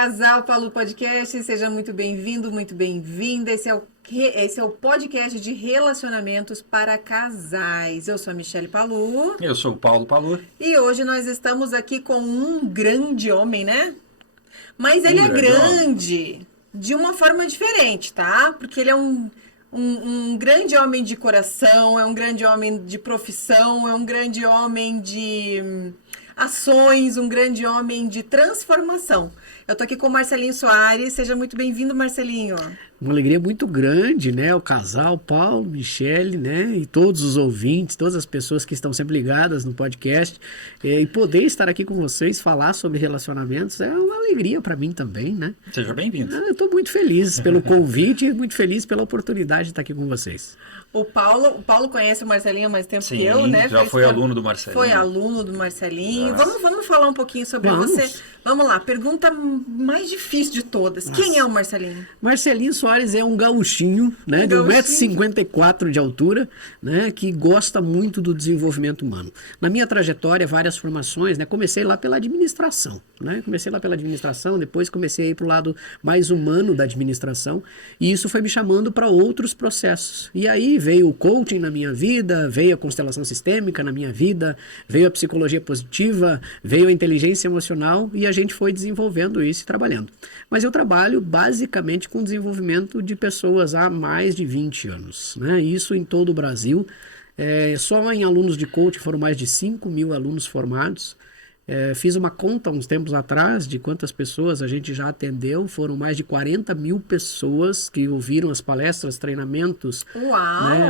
Casal Palu Podcast, seja muito bem-vindo, muito bem-vinda. Esse é o podcast de relacionamentos para casais. Eu sou a Michele Palu. Eu sou o Paulo Palu. E hoje nós estamos aqui com um grande homem, né? Mas ele é grande de uma forma diferente, tá? Porque ele é um grande homem de coração, é um grande homem de profissão, é um grande homem de ações, um grande homem de transformação. Eu tô aqui com o Marcelinho Soares. Seja muito bem-vindo, Marcelinho. Uma alegria muito grande, né? O casal, Paulo, Michele, né? E todos os ouvintes, todas as pessoas que estão sempre ligadas no podcast. E poder estar aqui com vocês, falar sobre relacionamentos, é uma alegria para mim também, né? Seja bem-vindo. Eu estou muito feliz pelo convite e muito feliz pela oportunidade de estar aqui com vocês. O Paulo conhece o Marcelinho há mais tempo que eu, né? Já foi aluno do Marcelinho. Foi aluno do Marcelinho. Vamos falar um pouquinho sobre você. Vamos lá, pergunta mais difícil de todas. Nossa. Quem é o Marcelinho? Marcelinho Soares é um gauchinho, né, de 1,54 m de altura, né, que gosta muito do desenvolvimento humano. Na minha trajetória, várias formações, né, comecei lá pela administração, depois comecei a ir para o lado mais humano da administração, e isso foi me chamando para outros processos. E aí veio o coaching na minha vida, veio a constelação sistêmica na minha vida, veio a psicologia positiva, veio a inteligência emocional, e a gente foi desenvolvendo isso e trabalhando. Mas eu trabalho basicamente com desenvolvimento de pessoas há mais de 20 anos, né? Isso em todo o Brasil. Só em alunos de coaching foram mais de 5.000 alunos formados. Fiz uma conta uns tempos atrás de quantas pessoas a gente já atendeu. Foram mais de 40.000 pessoas que ouviram as palestras, treinamentos,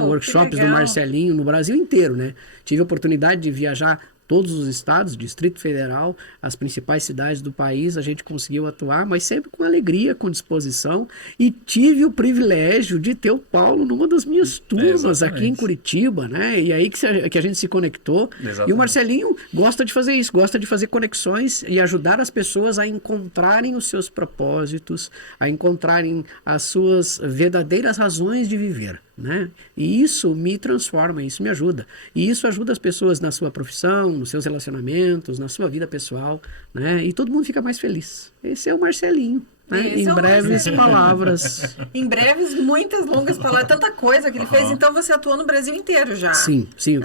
workshops do Marcelinho no Brasil inteiro, né? Tive a oportunidade de viajar todos os estados, Distrito Federal, as principais cidades do país, a gente conseguiu atuar, mas sempre com alegria, com disposição, e tive o privilégio de ter o Paulo numa das minhas turmas aqui em Curitiba, né? E aí que a gente se conectou. Exatamente. E o Marcelinho gosta de fazer isso, gosta de fazer conexões e ajudar as pessoas a encontrarem os seus propósitos, a encontrarem as suas verdadeiras razões de viver, né? E isso me transforma, isso me ajuda. E isso ajuda as pessoas na sua profissão, nos seus relacionamentos, na sua vida pessoal, né? E todo mundo fica mais feliz. Esse é o Marcelinho. Né? Em breves palavras. Em breves, muitas longas palavras. Tanta coisa que ele fez. Então você atuou no Brasil inteiro já. Sim. Eu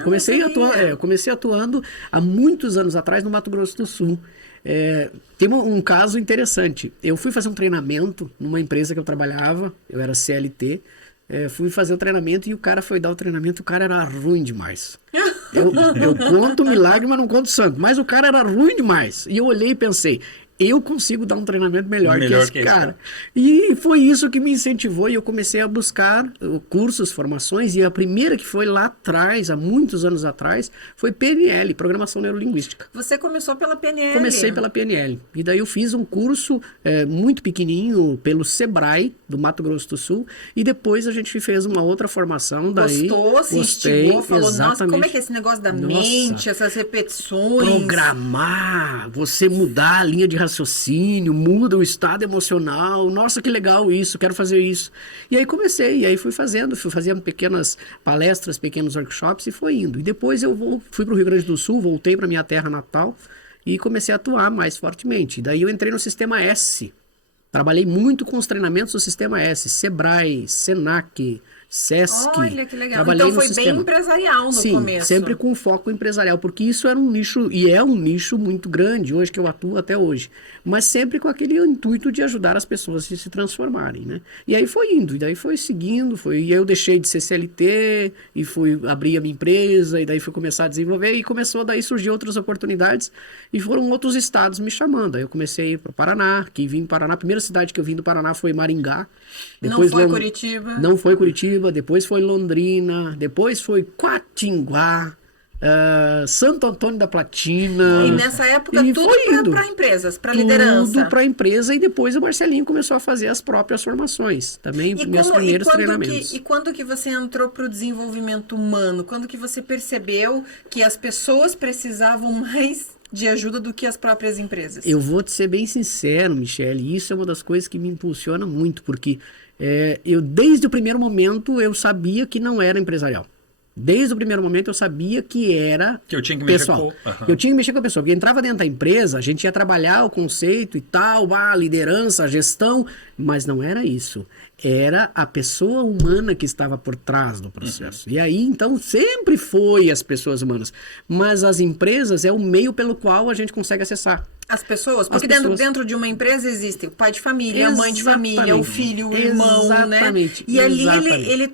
comecei atuando há muitos anos atrás no Mato Grosso do Sul. Tem um caso interessante. Eu fui fazer um treinamento numa empresa que eu trabalhava. Eu era CLT. Fui fazer o treinamento e o cara foi dar o treinamento. O cara era ruim demais. Eu conto milagre, mas não conto santo. Mas o cara era ruim demais. E eu olhei e pensei, eu consigo dar um treinamento melhor que esse cara. E foi isso que me incentivou e eu comecei a buscar cursos, formações, e a primeira que foi lá atrás, há muitos anos atrás, foi PNL, Programação Neurolinguística. Você começou pela PNL? Comecei pela PNL. E daí eu fiz um curso muito pequenininho pelo Sebrae, do Mato Grosso do Sul, e depois a gente fez uma outra formação. Gostou, se instigou, falou, exatamente. Nossa, como é que é esse negócio da mente, essas repetições? Programar, você mudar a linha de raciocínio, muda o estado emocional. Nossa, que legal isso, quero fazer isso. E aí comecei, e aí fui fazendo pequenas palestras, pequenos workshops e foi indo. E depois fui para o Rio Grande do Sul, voltei para minha terra natal e comecei a atuar mais fortemente. E daí eu entrei no Sistema S. Trabalhei muito com os treinamentos do Sistema S, Sebrae, Senac, Sesc. Olha que legal. Então foi bem empresarial no começo. Sim, sempre com foco empresarial, porque isso era um nicho, e é um nicho muito grande hoje, que eu atuo até hoje, mas sempre com aquele intuito de ajudar as pessoas a se transformarem, né? E aí foi indo, e daí foi seguindo, e aí eu deixei de ser CLT, e fui abrir a minha empresa, e daí fui começar a desenvolver, e daí surgir outras oportunidades, e foram outros estados me chamando. Aí eu comecei a ir para o Paraná, vim para o Paraná, a primeira cidade que eu vim do Paraná foi Maringá. Depois não foi Curitiba? Não foi Curitiba, depois foi Londrina, depois foi Quatinguá, Santo Antônio da Platina. E nessa época tudo para empresas, para liderança. Tudo para empresa, e depois o Marcelinho começou a fazer as próprias formações. Também meus primeiros treinamentos. E quando que você entrou para o desenvolvimento humano? Quando que você percebeu que as pessoas precisavam mais de ajuda do que as próprias empresas? Eu vou te ser bem sincero, Michele, isso é uma das coisas que me impulsiona muito, porque eu desde o primeiro momento eu sabia que não era empresarial. Desde o primeiro momento eu sabia que era Que eu tinha que mexer pessoal. com... Aham. Eu tinha que mexer com a pessoa. Porque entrava dentro da empresa, a gente ia trabalhar o conceito e tal, a liderança, a gestão, mas não era isso. Era a pessoa humana que estava por trás do processo. E aí, então, sempre foi as pessoas humanas. Mas as empresas é o meio pelo qual a gente consegue acessar. As pessoas, porque As pessoas. dentro de uma empresa existe o pai de família, a mãe de família, o Exatamente. filho, o irmão, Exatamente. né? E ali Exatamente. ele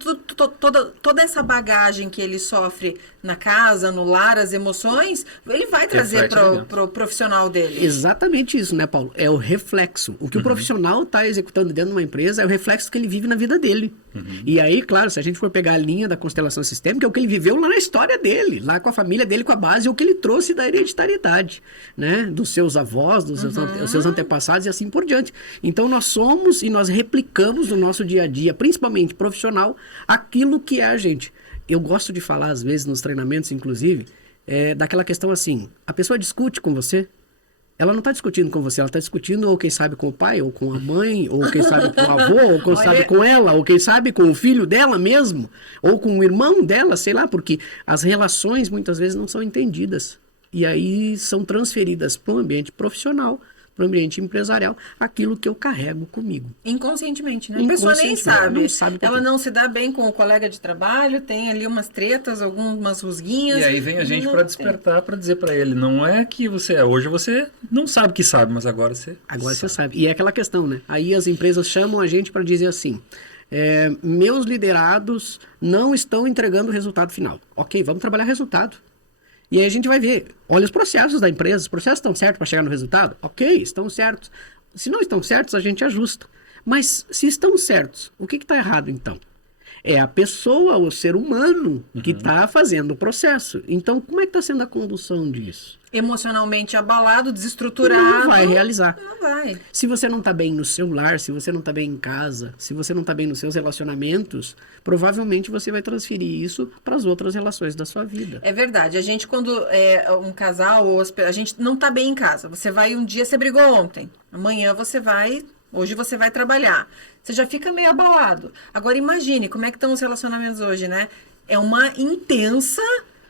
toda essa bagagem que ele sofre na casa, no lar, as emoções, ele vai trazer Reflete ali dentro. pro profissional dele. Exatamente isso, né, Paulo? É o reflexo. O que o profissional está executando dentro de uma empresa é o reflexo que ele vive na vida dele. E aí, claro, se a gente for pegar a linha da constelação sistêmica, é o que ele viveu lá na história dele, lá com a família dele, com a base, é o que ele trouxe da hereditariedade, né? Dos seus avós, dos seus antepassados e assim por diante. Então, nós somos e nós replicamos no nosso dia a dia, principalmente profissional, aquilo que é a gente. Eu gosto de falar, às vezes, nos treinamentos, inclusive, daquela questão assim, a pessoa discute com você, ela não está discutindo com você, ela está discutindo ou quem sabe com o pai, ou com a mãe, ou quem sabe com o avô, ou quem sabe com ela, ou quem sabe com o filho dela mesmo, ou com o irmão dela, sei lá, porque as relações muitas vezes não são entendidas. E aí são transferidas para o ambiente profissional, para o ambiente empresarial, aquilo que eu carrego comigo. Inconscientemente, né? A pessoa nem Inconscientemente, sabe. não sabe por Ela quê. não se dá bem com o colega de trabalho, tem ali umas tretas, algumas rusguinhas. E aí vem a gente Não para tem. despertar, para dizer para ele, não é que você é. Hoje você não sabe que sabe, mas agora você Agora você sabe. E é aquela questão, né? Aí as empresas chamam a gente para dizer assim, meus liderados não estão entregando o resultado final. Ok, vamos trabalhar resultado. E aí a gente vai ver, olha os processos da empresa, os processos estão certos para chegar no resultado? Ok, estão certos. Se não estão certos, a gente ajusta. Mas se estão certos, o que está errado então? É a pessoa, o ser humano, que está fazendo o processo. Então, como é que está sendo a condução disso? Emocionalmente abalado, desestruturado. Não vai realizar. Não vai. Se você não está bem no seu lar, se você não está bem em casa, se você não está bem nos seus relacionamentos, provavelmente você vai transferir isso para as outras relações da sua vida. É verdade. A gente, quando é um casal, ou a gente não tá bem em casa. Você vai, um dia você brigou ontem. Amanhã você vai, hoje você vai trabalhar. Você já fica meio abalado. Agora imagine como é que estão os relacionamentos hoje, né? É uma intensa...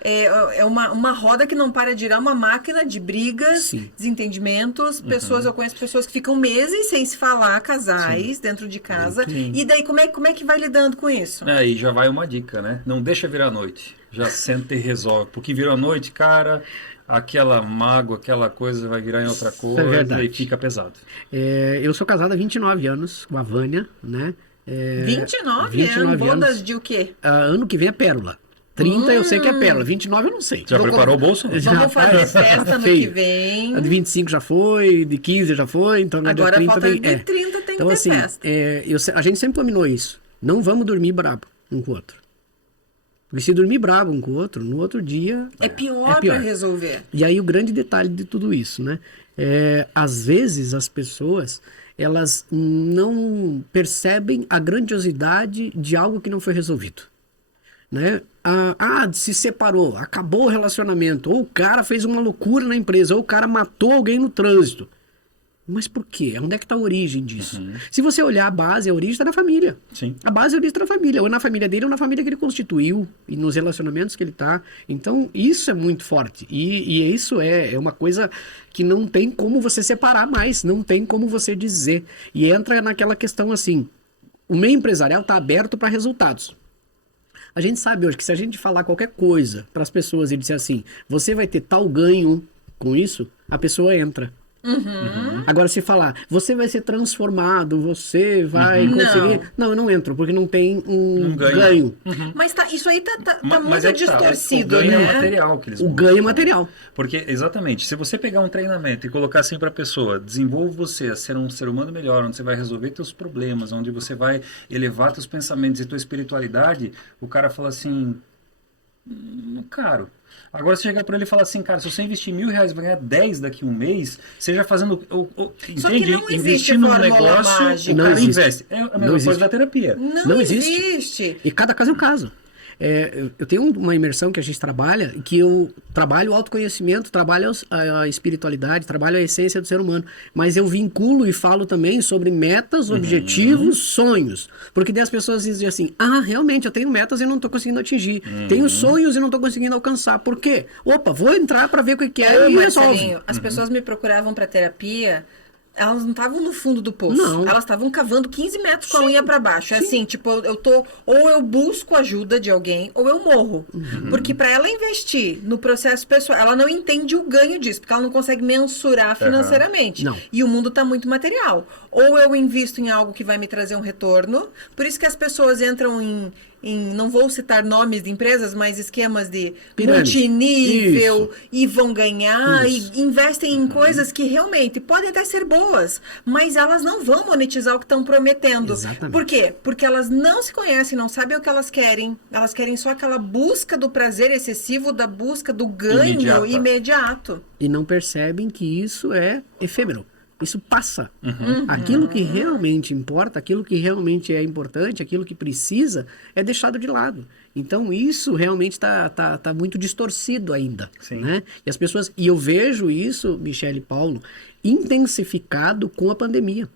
É uma roda que não para de girar, uma máquina de brigas, Sim. desentendimentos, pessoas, eu conheço pessoas que ficam meses sem se falar, casais, dentro de casa. Sim. E daí, como é que vai lidando com isso? Aí já vai uma dica, né? Não deixa virar a noite. Já senta e resolve. Porque virou a noite, cara, aquela mágoa, aquela coisa vai virar em outra coisa verdade. e fica pesado. Eu sou casado há 29 anos com a Vânia, né? 29 anos? Bodas de o quê? Ano que vem é pérola. 30 eu sei que é pérola, 29 eu não sei. Já preparou o bolso? Vamos fazer festa no feio. que vem. A de 25 já foi, de 15 já foi, então na Agora dia 30 falta tem, de 30 tem então, que ter assim, festa. a gente sempre combinou isso. Não vamos dormir brabo um com o outro. Porque se dormir brabo um com o outro, no outro dia... É pior para resolver. E aí o grande detalhe de tudo isso, né? Às vezes as pessoas, elas não percebem a grandiosidade de algo que não foi resolvido. Né? Se separou, acabou o relacionamento, ou o cara fez uma loucura na empresa, ou o cara matou alguém no trânsito. Mas por quê? Onde é que está a origem disso? Se você olhar a base, a origem está na família. Sim. A base é a origem da família, ou na família dele, ou na família que ele constituiu, e nos relacionamentos que ele está. Então, isso é muito forte. E isso é uma coisa que não tem como você separar mais, não tem como você dizer. E entra naquela questão assim, o meio empresarial está aberto para resultados. A gente sabe hoje que se a gente falar qualquer coisa para as pessoas e disser assim, você vai ter tal ganho com isso, a pessoa entra. Agora, se falar, você vai ser transformado, você vai conseguir... Não, eu não entro, porque não tem um ganho. Mas isso aí tá Mas muito é que distorcido, o ganho né? é material que eles O buscam. ganho é material. Porque, exatamente, se você pegar um treinamento e colocar assim para a pessoa, desenvolva você a ser um ser humano melhor, onde você vai resolver teus problemas, onde você vai elevar teus pensamentos e tua espiritualidade, o cara fala assim, caro. Agora você chegar para ele e falar assim, cara, se você investir R$1.000 vai ganhar 10 daqui a um mês, seja fazendo, Só que entende? não existe Investir num fórmula negócio, mágica. o cara Não existe. investe. É a mesma Não coisa existe. da terapia. Não Não existe. E cada caso é um caso. Eu tenho uma imersão que a gente trabalha, que eu trabalho o autoconhecimento, trabalho a espiritualidade, trabalho a essência do ser humano, mas eu vinculo e falo também sobre metas, objetivos, sonhos. Porque daí as pessoas dizem assim, realmente, eu tenho metas e não estou conseguindo atingir. Tenho sonhos e não estou conseguindo alcançar. Por quê? Opa, vou entrar para ver o que é e resolve. As pessoas me procuravam para terapia, elas não estavam no fundo do poço. Não. Elas estavam cavando 15 metros com a unha para baixo. É assim, tipo, ou eu busco ajuda de alguém, ou eu morro. Porque para ela investir no processo pessoal, ela não entende o ganho disso, porque ela não consegue mensurar financeiramente. Não. E o mundo está muito material. Ou eu invisto em algo que vai me trazer um retorno. Por isso que as pessoas entram em não vou citar nomes de empresas, mas esquemas de pirâmide. Multinível, Isso. e vão ganhar, Isso. e investem em coisas que realmente podem até ser boas, mas elas não vão monetizar o que estão prometendo. Exatamente. Por quê? Porque elas não se conhecem, não sabem o que elas querem só aquela busca do prazer excessivo, da busca do ganho imediato. E não percebem que isso é efêmero. Isso passa. Aquilo que realmente importa, aquilo que realmente é importante, aquilo que precisa, é deixado de lado. Então, isso realmente tá muito distorcido ainda. Né? E as pessoas. E eu vejo isso, Michele e Paulo, intensificado com a pandemia.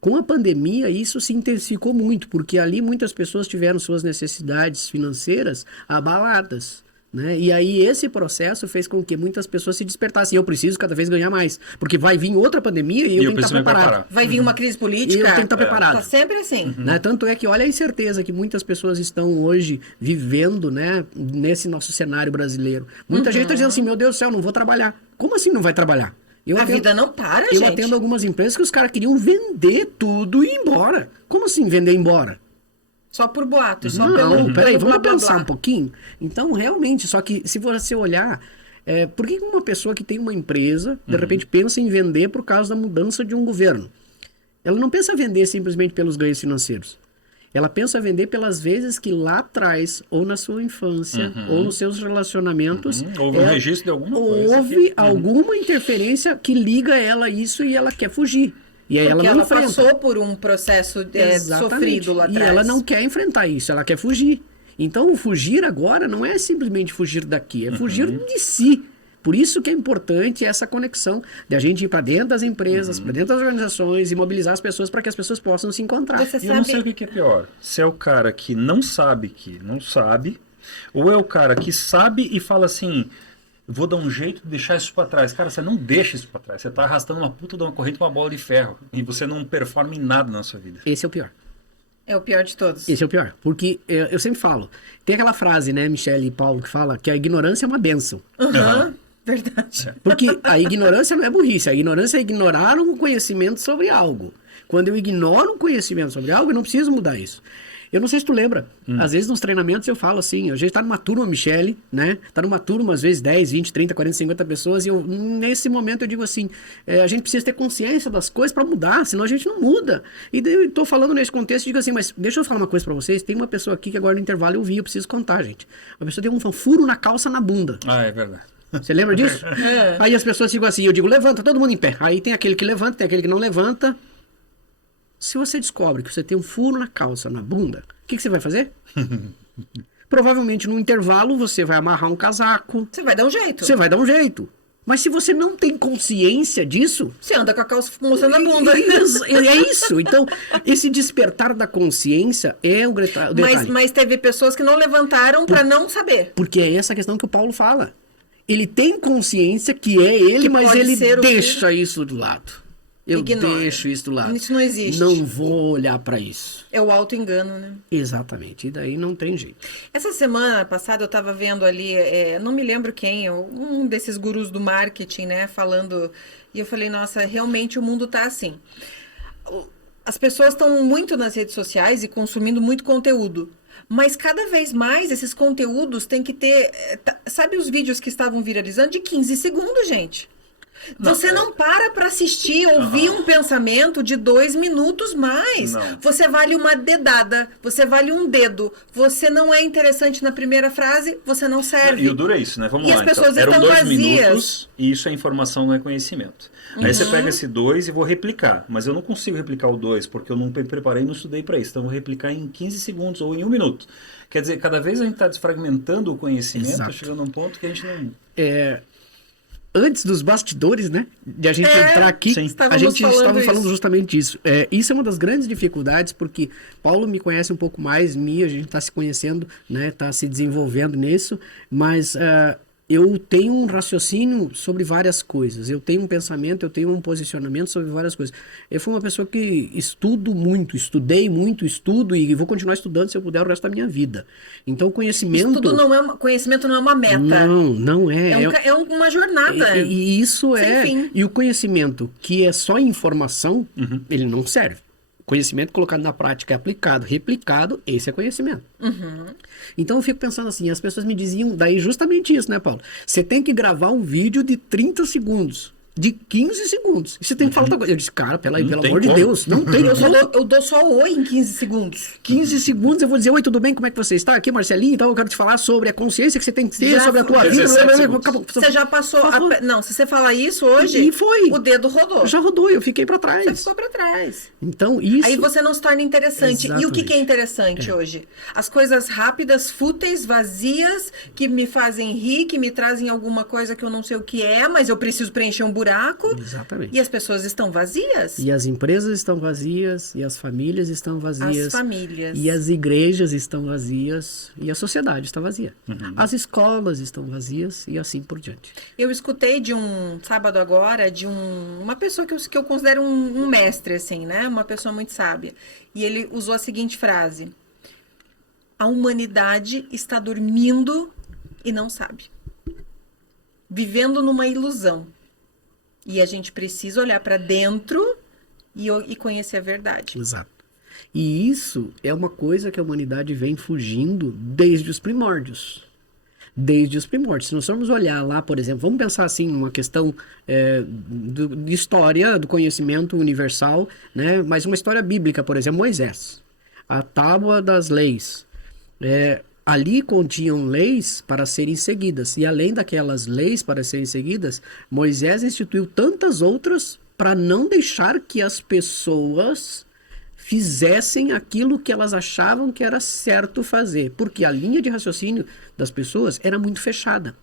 Com a pandemia, isso se intensificou muito, porque ali muitas pessoas tiveram suas necessidades financeiras abaladas. Né? E aí esse processo fez com que muitas pessoas se despertassem. Eu preciso cada vez ganhar mais, porque vai vir outra pandemia e eu tenho que estar preparado. Vai vir uma crise política. E eu tenho que estar preparado. Tá sempre assim. Né? Tanto é que olha a incerteza que muitas pessoas estão hoje vivendo, né, nesse nosso cenário brasileiro. Muita gente está dizendo assim, meu Deus do céu, não vou trabalhar. Como assim não vai trabalhar? A vida não para, eu gente. Eu atendo algumas empresas que os caras queriam vender tudo e ir embora. Como assim vender e ir embora? Só por boato, só não, peraí, vamos pensar blá. um pouquinho. Então, realmente, só que se você olhar, por que uma pessoa que tem uma empresa, de repente, pensa em vender por causa da mudança de um governo? Ela não pensa em vender simplesmente pelos ganhos financeiros. Ela pensa em vender pelas vezes que lá atrás, ou na sua infância, ou nos seus relacionamentos... Houve um registro de alguma coisa. Houve alguma interferência que liga ela a isso e ela quer fugir. E aí porque ela não enfrenta. Passou por um processo sofrido lá atrás. E ela não quer enfrentar isso, ela quer fugir. Então, o fugir agora não é simplesmente fugir daqui, é fugir de si. Por isso que é importante essa conexão de a gente ir para dentro das empresas, para dentro das organizações e mobilizar as pessoas para que as pessoas possam se encontrar. Eu não sei o que é pior. Se é o cara que não sabe, ou é o cara que sabe e fala assim... Vou dar um jeito de deixar isso para trás. Cara, você não deixa isso para trás. Você tá arrastando uma puta de uma corrente com uma bola de ferro. E você não performa em nada na sua vida. Esse é o pior. É o pior de todos. Esse é o pior. Porque eu sempre falo. Tem aquela frase, né, Michele e Paulo, que fala que a ignorância é uma bênção. Verdade. Porque a ignorância não é burrice. A ignorância é ignorar o conhecimento sobre algo. Quando eu ignoro o conhecimento sobre algo, eu não preciso mudar isso. Eu não sei se tu lembra, às vezes nos treinamentos eu falo assim, a gente tá numa turma, Michele, né? Tá numa turma, às vezes 10, 20, 30, 40, 50 pessoas, e nesse momento eu digo assim, a gente precisa ter consciência das coisas para mudar, senão a gente não muda. E daí eu tô falando nesse contexto e digo assim, mas deixa eu falar uma coisa para vocês, tem uma pessoa aqui que agora no intervalo eu vi, eu preciso contar, gente. Uma pessoa tem um furo na calça na bunda. É verdade. Você lembra disso? Aí as pessoas ficam assim, eu digo, levanta, todo mundo em pé. Aí tem aquele que levanta, tem aquele que não levanta. Se você descobre que você tem um furo na calça, na bunda, o que você vai fazer? Provavelmente no intervalo você vai amarrar um casaco. Você vai dar um jeito. Você vai dar um jeito. Mas se você não tem consciência disso... Você anda com a calça mostrando a bunda. É isso. Então, esse despertar da consciência é o detalhe. Mas teve pessoas que não levantaram para não saber. Porque é essa questão que o Paulo fala. Ele tem consciência que é ele, que mas ele deixa isso do lado. Eu deixo isso do lado. Isso não existe. Não vou olhar para isso. É o auto-engano, né? Exatamente. E daí não tem jeito. Essa semana passada eu estava vendo ali, não me lembro quem, um desses gurus do marketing, né, falando, e eu falei, nossa, realmente o mundo tá assim. As pessoas estão muito nas redes sociais e consumindo muito conteúdo. Mas cada vez mais esses conteúdos têm que ter... Sabe os vídeos que estavam viralizando? De 15 segundos, gente. Você não para assistir, ouvir um pensamento de 2 minutos mais. Não. Você vale uma dedada, você vale um dedo. Você não é interessante na primeira frase, você não serve. E o duro é isso, né? Vamos E lá. as pessoas então. Eram estão 2 vazias. minutos e isso é informação, não é conhecimento. Aí você pega esse 2 e vou replicar. Mas eu não consigo replicar o 2 porque eu não me preparei e não estudei para isso. Então eu vou replicar em 15 segundos ou em 1 minuto. Quer dizer, cada vez a gente está desfragmentando o conhecimento, Exato. chegando a um ponto que a gente não... Antes dos bastidores, né? De a gente entrar aqui, sim. a gente estava isso. falando justamente disso. Isso é uma das grandes dificuldades, porque Paulo me conhece um pouco mais, a gente está se conhecendo, né? Está se desenvolvendo nisso, mas eu tenho um raciocínio sobre várias coisas. Eu tenho um pensamento, eu tenho um posicionamento sobre várias coisas. Eu fui uma pessoa que estudei muito, estudo e vou continuar estudando se eu puder o resto da minha vida. Então, conhecimento... Conhecimento não é uma meta. Não é. É uma jornada. E isso Sem fim. E o conhecimento que é só informação, ele não serve. Conhecimento colocado na prática, aplicado, replicado, esse é conhecimento. Então eu fico pensando assim, as pessoas me diziam daí justamente isso, né, Paulo? Você tem que gravar um vídeo de 30 segundos. De 15 segundos. E você tem que falar outra coisa. Eu disse, cara, pelo amor de Deus, não tem Eu dou só oi em 15 segundos. 15 segundos eu vou dizer, oi, tudo bem? Como é que você está? Aqui, Marcelinho, então eu quero te falar sobre a consciência que você tem que ter sobre a tua vida. Você já passou... Não, se você falar isso hoje, E foi. o dedo rodou. Já rodou, eu fiquei pra trás. Você ficou pra trás. Então, isso... Aí você não se torna interessante. E o que é Exatamente. interessante hoje? As coisas rápidas, fúteis, vazias, que me fazem rir, que me trazem alguma coisa que eu não sei o que é, mas eu preciso preencher um buraco. Exatamente. E as pessoas estão vazias. E as empresas estão vazias, e as famílias estão vazias. As famílias. E as igrejas estão vazias, e a sociedade está vazia. As escolas estão vazias, e assim por diante. Eu escutei de um sábado agora, de uma pessoa que eu considero um mestre, assim, né? Uma pessoa muito sábia. E ele usou a seguinte frase: a humanidade está dormindo e não sabe. Vivendo numa ilusão. E a gente precisa olhar para dentro e conhecer a verdade. Exato. E isso é uma coisa que a humanidade vem fugindo desde os primórdios. Desde os primórdios. Se nós formos olhar lá, por exemplo, vamos pensar assim, uma questão de história, do conhecimento universal, né? Mas uma história bíblica, por exemplo, Moisés. A tábua das leis. Ali continham leis para serem seguidas. E além daquelas leis para serem seguidas, Moisés instituiu tantas outras para não deixar que as pessoas fizessem aquilo que elas achavam que era certo fazer. Porque a linha de raciocínio das pessoas era muito fechada.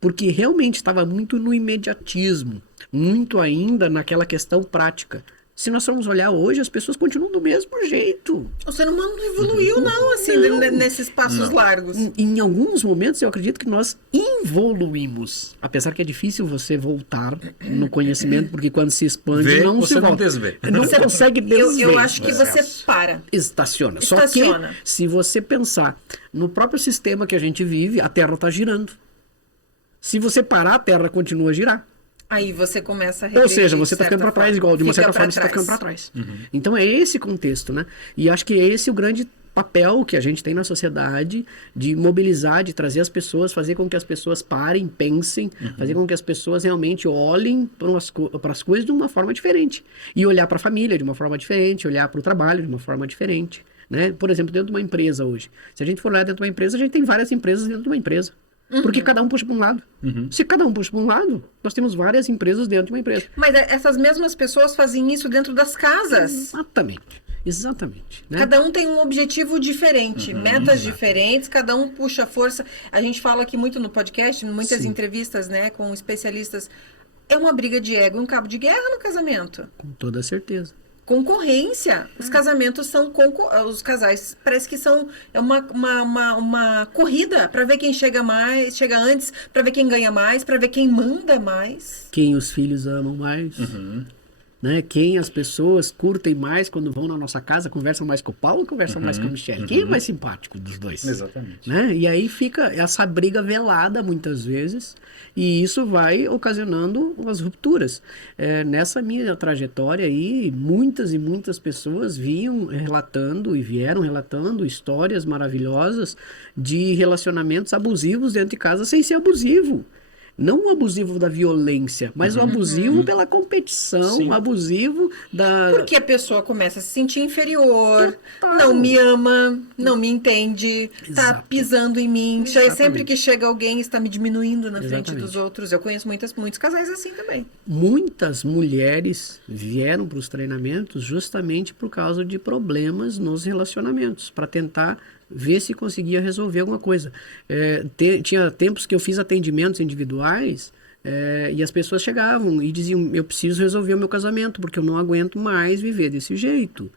Porque realmente estava muito no imediatismo, muito ainda naquela questão prática. Se nós formos olhar hoje, as pessoas continuam do mesmo jeito. O ser humano não evoluiu, não, assim, nesses passos largos. Em alguns momentos, eu acredito que nós evoluímos. Apesar que é difícil você voltar no conhecimento, porque quando se expande, não se volta. Não consegue desver. Eu acho que você para. Estaciona. Só que, se você pensar no próprio sistema que a gente vive, a Terra está girando. Se você parar, a Terra continua a girar. Aí você começa a regredir. Ou seja, você está ficando para trás, igual de uma certa forma você está ficando para trás. Então é esse contexto, né? E acho que é esse o grande papel que a gente tem na sociedade de mobilizar, de trazer as pessoas, fazer com que as pessoas parem, pensem, fazer com que as pessoas realmente olhem para as coisas de uma forma diferente. E olhar para a família de uma forma diferente, olhar para o trabalho de uma forma diferente. Né? Por exemplo, dentro de uma empresa hoje. Se a gente for olhar dentro de uma empresa, a gente tem várias empresas dentro de uma empresa. Porque cada um puxa para um lado. Se cada um puxa para um lado, nós temos várias empresas dentro de uma empresa. Mas essas mesmas pessoas fazem isso dentro das casas. Exatamente. Né? Cada um tem um objetivo diferente, metas diferentes, cada um puxa força. A gente fala aqui muito no podcast, em muitas entrevistas, né, com especialistas. É uma briga de ego, um cabo de guerra no casamento. Com toda certeza. Concorrência. Os casamentos são os casais parece que são uma corrida para ver quem chega antes, para ver quem ganha mais, para ver quem manda mais. Quem os filhos amam mais. Né? Quem as pessoas curtem mais quando vão na nossa casa, conversam mais com o Paulo, conversam mais com a Michelle. Quem é mais simpático dos dois? Exatamente. Né? E aí fica essa briga velada muitas vezes, e isso vai ocasionando as rupturas. Nessa minha trajetória aí, muitas e muitas pessoas vieram relatando histórias maravilhosas de relacionamentos abusivos dentro de casa sem ser abusivo. Não o abusivo da violência, mas o abusivo pela competição, Sim. o abusivo da... Porque a pessoa começa a se sentir inferior, Total. não me ama, não me entende, tá Exato. pisando em mim. Exatamente. Sempre que chega alguém, está me diminuindo na frente Exatamente. dos outros. Eu conheço muitos casais assim também. Muitas mulheres vieram para os treinamentos justamente por causa de problemas nos relacionamentos, para tentar ver se conseguia resolver alguma coisa. Tinha tempos que eu fiz atendimentos individuais e as pessoas chegavam e diziam, eu preciso resolver o meu casamento, porque eu não aguento mais viver desse jeito.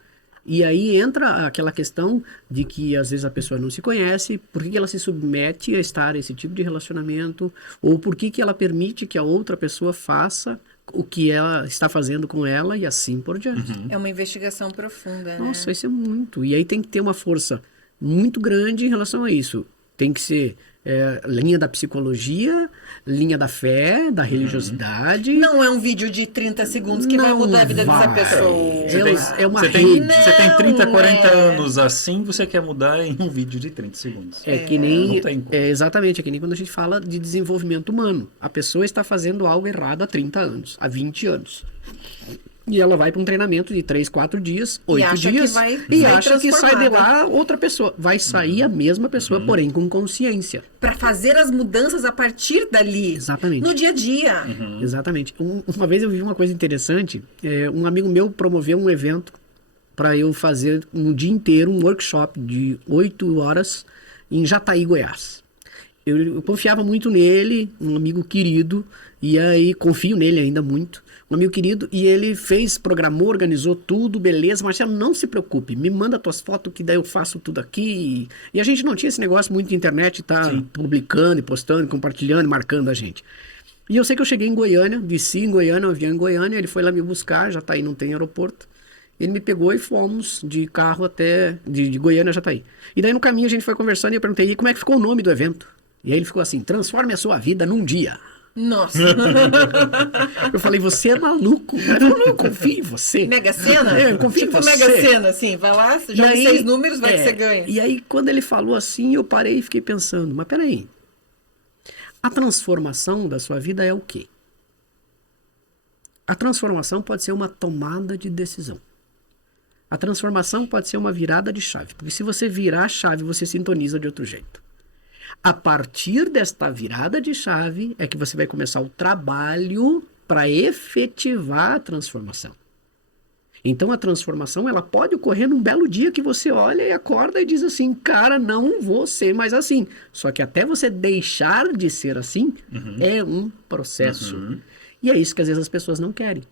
E aí entra aquela questão de que às vezes a pessoa não se conhece, por que ela se submete a estar nesse tipo de relacionamento, ou por que ela permite que a outra pessoa faça o que ela está fazendo com ela e assim por diante. É uma investigação profunda, né? Nossa, isso é muito. E aí tem que ter uma força muito grande em relação a isso. Tem que ser linha da psicologia, linha da fé, da religiosidade. Não é um vídeo de 30 segundos que vai Não mudar a vida dessa vai. pessoa. É uma Você rede. tem 30, Não, 40 é. anos assim, você quer mudar em um vídeo de 30 segundos. É que nem. Não tem como. Exatamente, é que nem quando a gente fala de desenvolvimento humano. A pessoa está fazendo algo errado há 30 anos, há 20 anos. E ela vai para um treinamento de 3, 4 dias, 8 acha dias, que vai e sair acha que sai de transformada. lá outra pessoa. Vai sair a mesma pessoa, porém com consciência. Para fazer as mudanças a partir dali. Exatamente. No dia a dia. Exatamente. Uma vez eu vi uma coisa interessante. Um amigo meu promoveu um evento para eu fazer um dia inteiro um workshop de 8 horas em Jataí, Goiás. Eu confiava muito nele, um amigo querido, e aí confio nele ainda muito. Um amigo querido, e ele programou, organizou tudo, beleza. Marcelo, não se preocupe, me manda tuas fotos que daí eu faço tudo aqui. E a gente não tinha esse negócio muito de internet, tá publicando, e postando, compartilhando, marcando a gente. E eu sei que eu cheguei em Goiânia, desci em Goiânia, um avião em Goiânia, ele foi lá me buscar, Jataí não tem aeroporto. Ele me pegou e fomos de carro até, de Goiânia a Jataí. E daí no caminho a gente foi conversando e eu perguntei, e como é que ficou o nome do evento? E aí ele ficou assim, transforme a sua vida num dia. Nossa. Eu falei, você é maluco. Ele falou, não, eu confio em você. Mega Sena? Eu confio em Tipo você. Mega Sena, assim. Vai lá, joga 6 números, vai que você ganha. E aí, quando ele falou assim, eu parei e fiquei pensando, mas peraí. A transformação da sua vida é o quê? A transformação pode ser uma tomada de decisão. A transformação pode ser uma virada de chave. Porque se você virar a chave, você sintoniza de outro jeito. A partir desta virada de chave é que você vai começar o trabalho para efetivar a transformação. Então a transformação ela pode ocorrer num belo dia que você olha e acorda e diz assim, cara, não vou ser mais assim. Só que até você deixar de ser assim é um processo. E é isso que às vezes as pessoas não querem.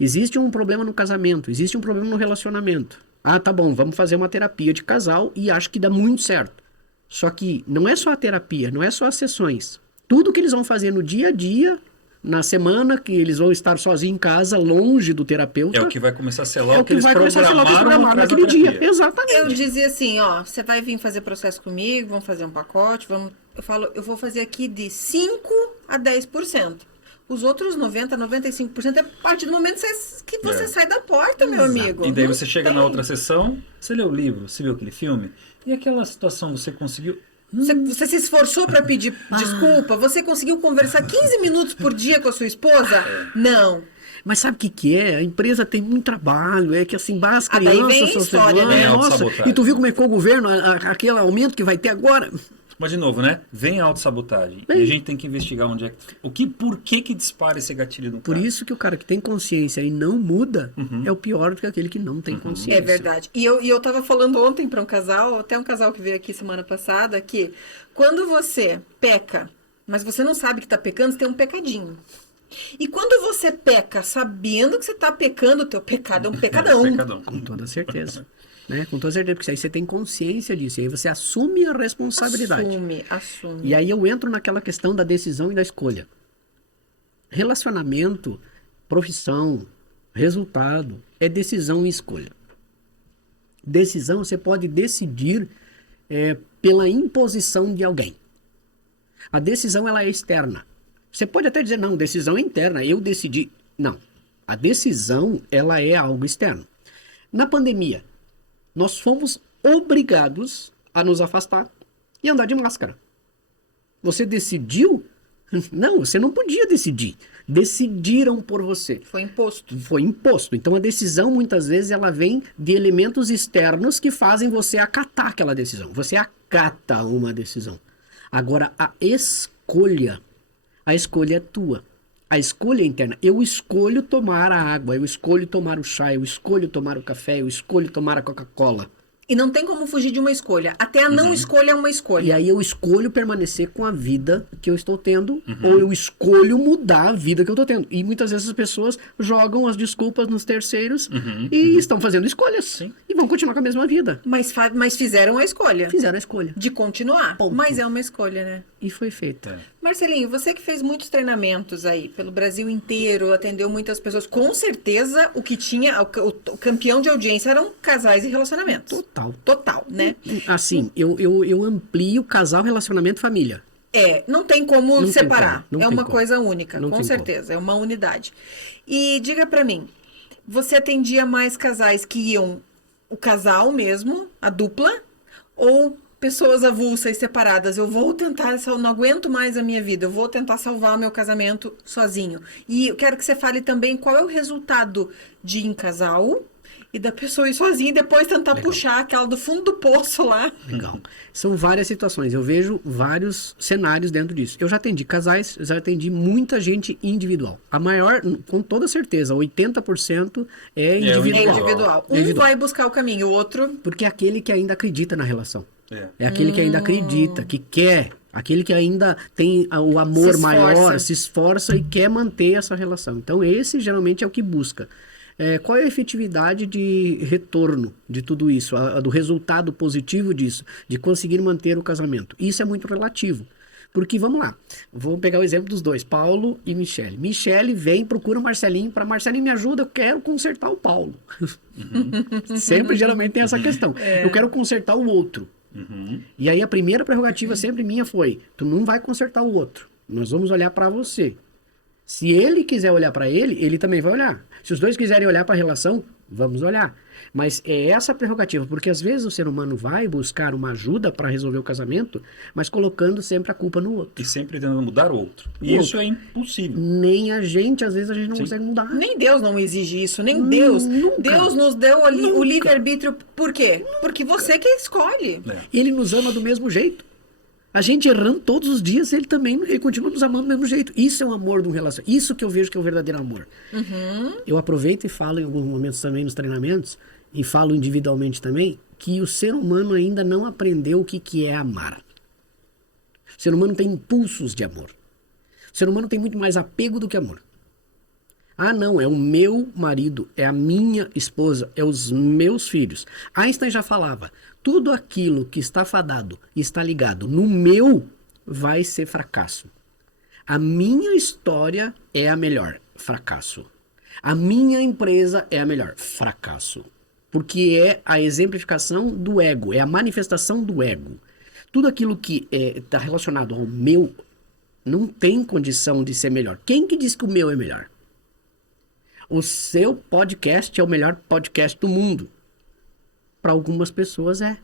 Existe um problema no casamento, existe um problema no relacionamento. Ah, tá bom, vamos fazer uma terapia de casal e acho que dá muito certo. Só que não é só a terapia, não é só as sessões. Tudo que eles vão fazer no dia a dia, na semana que eles vão estar sozinhos em casa, longe do terapeuta. É o que vai começar a selar o que eles programaram atrás da naquele dia. terapia. Exatamente. Eu dizia assim, ó, você vai vir fazer processo comigo, vamos fazer um pacote, vamos... Eu falo, eu vou fazer aqui de 5 a 10%. Os outros 90, 95% é a partir do momento que você sai da porta, meu amigo. E daí Não você chega tem. na outra sessão, você lê o livro, você viu aquele filme, e aquela situação você conseguiu... Você se esforçou para pedir desculpa? Você conseguiu conversar 15 minutos por dia com a sua esposa? Não. Mas sabe o que é? A empresa tem muito trabalho, é que assim, as Ah, daí vem crianças a são história, chegando, né? nossa, Autossabotagem. e tu viu como é que foi o governo, aquele aumento que vai ter agora? Mas de novo, né? Vem a autossabotagem. E a gente tem que investigar onde é que... Por que dispara esse gatilho no Por cara? isso que o cara que tem consciência e não muda é o pior do que aquele que não tem consciência. É verdade. E eu tava falando ontem para um casal, até um casal que veio aqui semana passada, que quando você peca, mas você não sabe que tá pecando, você tem um pecadinho. E quando você peca sabendo que você tá pecando, o teu pecado é um pecadão. Pecadão. Com toda certeza. Né? Com toda certeza, porque aí você tem consciência disso, e aí você assume a responsabilidade. Assume. E aí eu entro naquela questão da decisão e da escolha. Relacionamento, profissão, resultado, é decisão e escolha. Decisão você pode decidir pela imposição de alguém. A decisão ela é externa. Você pode até dizer, não, decisão é interna, eu decidi. Não, a decisão ela é algo externo. Na pandemia, nós fomos obrigados a nos afastar e andar de máscara. Você decidiu Não, você não podia decidir. Decidiram por você. Foi imposto. Foi imposto. Então a decisão muitas vezes ela vem de elementos externos que fazem você acatar aquela decisão. Você acata uma decisão. Agora a escolha é tua. A escolha é interna. Eu escolho tomar a água, eu escolho tomar o chá, eu escolho tomar o café, eu escolho tomar a Coca-Cola. E não tem como fugir de uma escolha. Até a não escolha é uma escolha. E aí eu escolho permanecer com a vida que eu estou tendo, ou eu escolho mudar a vida que eu estou tendo. E muitas vezes as pessoas jogam as desculpas nos terceiros e estão fazendo escolhas. Sim. E vão continuar com a mesma vida. Mas fizeram a escolha. Fizeram a escolha. De continuar. Ponto. Mas é uma escolha, né? E foi feita. É. Marcelinho, você que fez muitos treinamentos aí pelo Brasil inteiro, atendeu muitas pessoas, com certeza o que tinha, o campeão de audiência eram casais e relacionamentos. Total, né? Assim, eu amplio casal, relacionamento, família. Não tem como Não tem separar. como, não É tem uma como. coisa única, Não com tem certeza. É uma unidade. E diga pra mim, você atendia mais casais que iam o casal mesmo, a dupla, ou pessoas avulsas e separadas? Eu vou tentar, eu não aguento mais a minha vida, eu vou tentar salvar o meu casamento sozinho. E eu quero que você fale também qual é o resultado de ir em casal e da pessoa ir sozinha e depois tentar puxar aquela do fundo do poço lá. Legal. São várias situações. Eu vejo vários cenários dentro disso. Eu já atendi casais, já atendi muita gente individual. A maior, com toda certeza, 80% é individual. É individual. Um vai buscar o caminho, o outro... Porque é aquele que ainda acredita na relação. É. É aquele que ainda acredita, que quer. Aquele que ainda tem o amor maior, se esforça e quer manter essa relação. Então esse geralmente é o que busca. Qual é a efetividade de retorno de tudo isso, do resultado positivo disso, de conseguir manter o casamento? Isso é muito relativo. Porque, vamos lá, vou pegar o exemplo dos dois, Paulo e Michele. Michele vem, procura o Marcelinho, para Marcelinho me ajuda, eu quero consertar o Paulo. Sempre, geralmente, tem essa questão. Eu quero consertar o outro. E aí a primeira prerrogativa sempre minha foi, tu não vai consertar o outro, nós vamos olhar para você. Se ele quiser olhar para ele, ele também vai olhar. Se os dois quiserem olhar para a relação, vamos olhar. Mas é essa a prerrogativa, porque às vezes o ser humano vai buscar uma ajuda para resolver o casamento, mas colocando sempre a culpa no outro. E sempre tentando mudar o outro. E isso é impossível. Nem a gente, às vezes a gente não consegue mudar. Nem Deus não exige isso, nem Deus. Nunca. Deus nos deu o livre-arbítrio, por quê? Porque você que escolhe. Ele nos ama do mesmo jeito. A gente errando todos os dias, ele continua nos amando do mesmo jeito. Isso é um amor de um relacionamento. Isso que eu vejo que é o verdadeiro amor. Eu aproveito e falo em alguns momentos também nos treinamentos, e falo individualmente também, que o ser humano ainda não aprendeu o que é amar. O ser humano tem impulsos de amor. O ser humano tem muito mais apego do que amor. Ah, não, é o meu marido, é a minha esposa, é os meus filhos. Einstein já falava, tudo aquilo que está fadado e está ligado no meu vai ser fracasso. A minha história é a melhor, fracasso. A minha empresa é a melhor, fracasso. Porque é a exemplificação do ego, é a manifestação do ego. Tudo aquilo que está relacionado ao meu não tem condição de ser melhor. Quem que diz que o meu é melhor? O seu podcast é o melhor podcast do mundo. Para algumas pessoas é.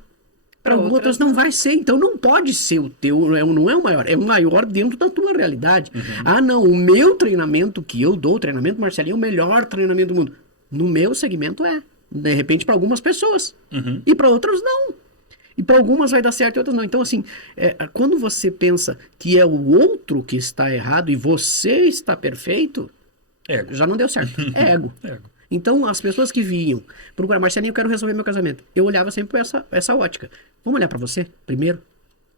Para outras não vai ser. Então não pode ser o teu, não é o maior. É o maior dentro da tua realidade. Ah, não, o meu treinamento que eu dou, o treinamento Marcelinho, é o melhor treinamento do mundo. No meu segmento é. De repente para algumas pessoas. E para outras não. E para algumas vai dar certo e outras não. Então assim, quando você pensa que é o outro que está errado e você está perfeito... Já não deu certo. É ego. Então, as pessoas que vinham procurar, Marcelinho, eu quero resolver meu casamento. Eu olhava sempre por essa ótica. Vamos olhar para você primeiro?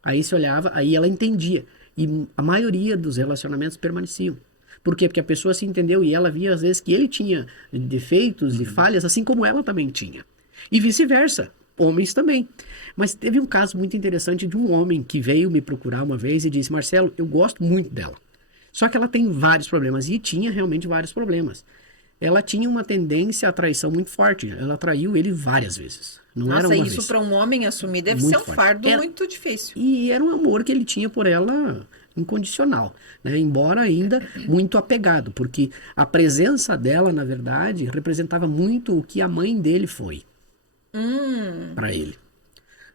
Aí se olhava, aí ela entendia. E a maioria dos relacionamentos permaneciam. Por quê? Porque a pessoa se entendeu e ela via, às vezes, que ele tinha defeitos e falhas, assim como ela também tinha. E vice-versa. Homens também. Mas teve um caso muito interessante de um homem que veio me procurar uma vez e disse, Marcelo, eu gosto muito dela. Só que ela tem vários problemas, e tinha realmente vários problemas. Ela tinha uma tendência à traição muito forte. Ela traiu ele várias vezes. Não era uma isso vez. Para um homem assumir deve Muito ser um forte. fardo muito difícil. E era um amor que ele tinha por ela incondicional, né? Embora ainda muito apegado, porque a presença dela, na verdade, representava muito o que a mãe dele foi para ele.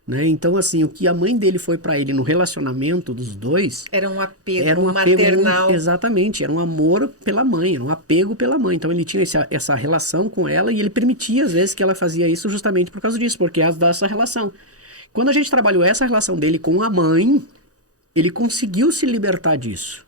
Né? Então, assim, o que a mãe dele foi para ele no relacionamento dos dois Era um apego era um apego maternal. exatamente, era um amor pela mãe, era um apego pela mãe. Então ele tinha essa relação com ela e ele permitia às vezes que ela fazia isso justamente por causa disso, porque é dessa relação. Quando a gente trabalhou essa relação dele com a mãe, ele conseguiu se libertar disso.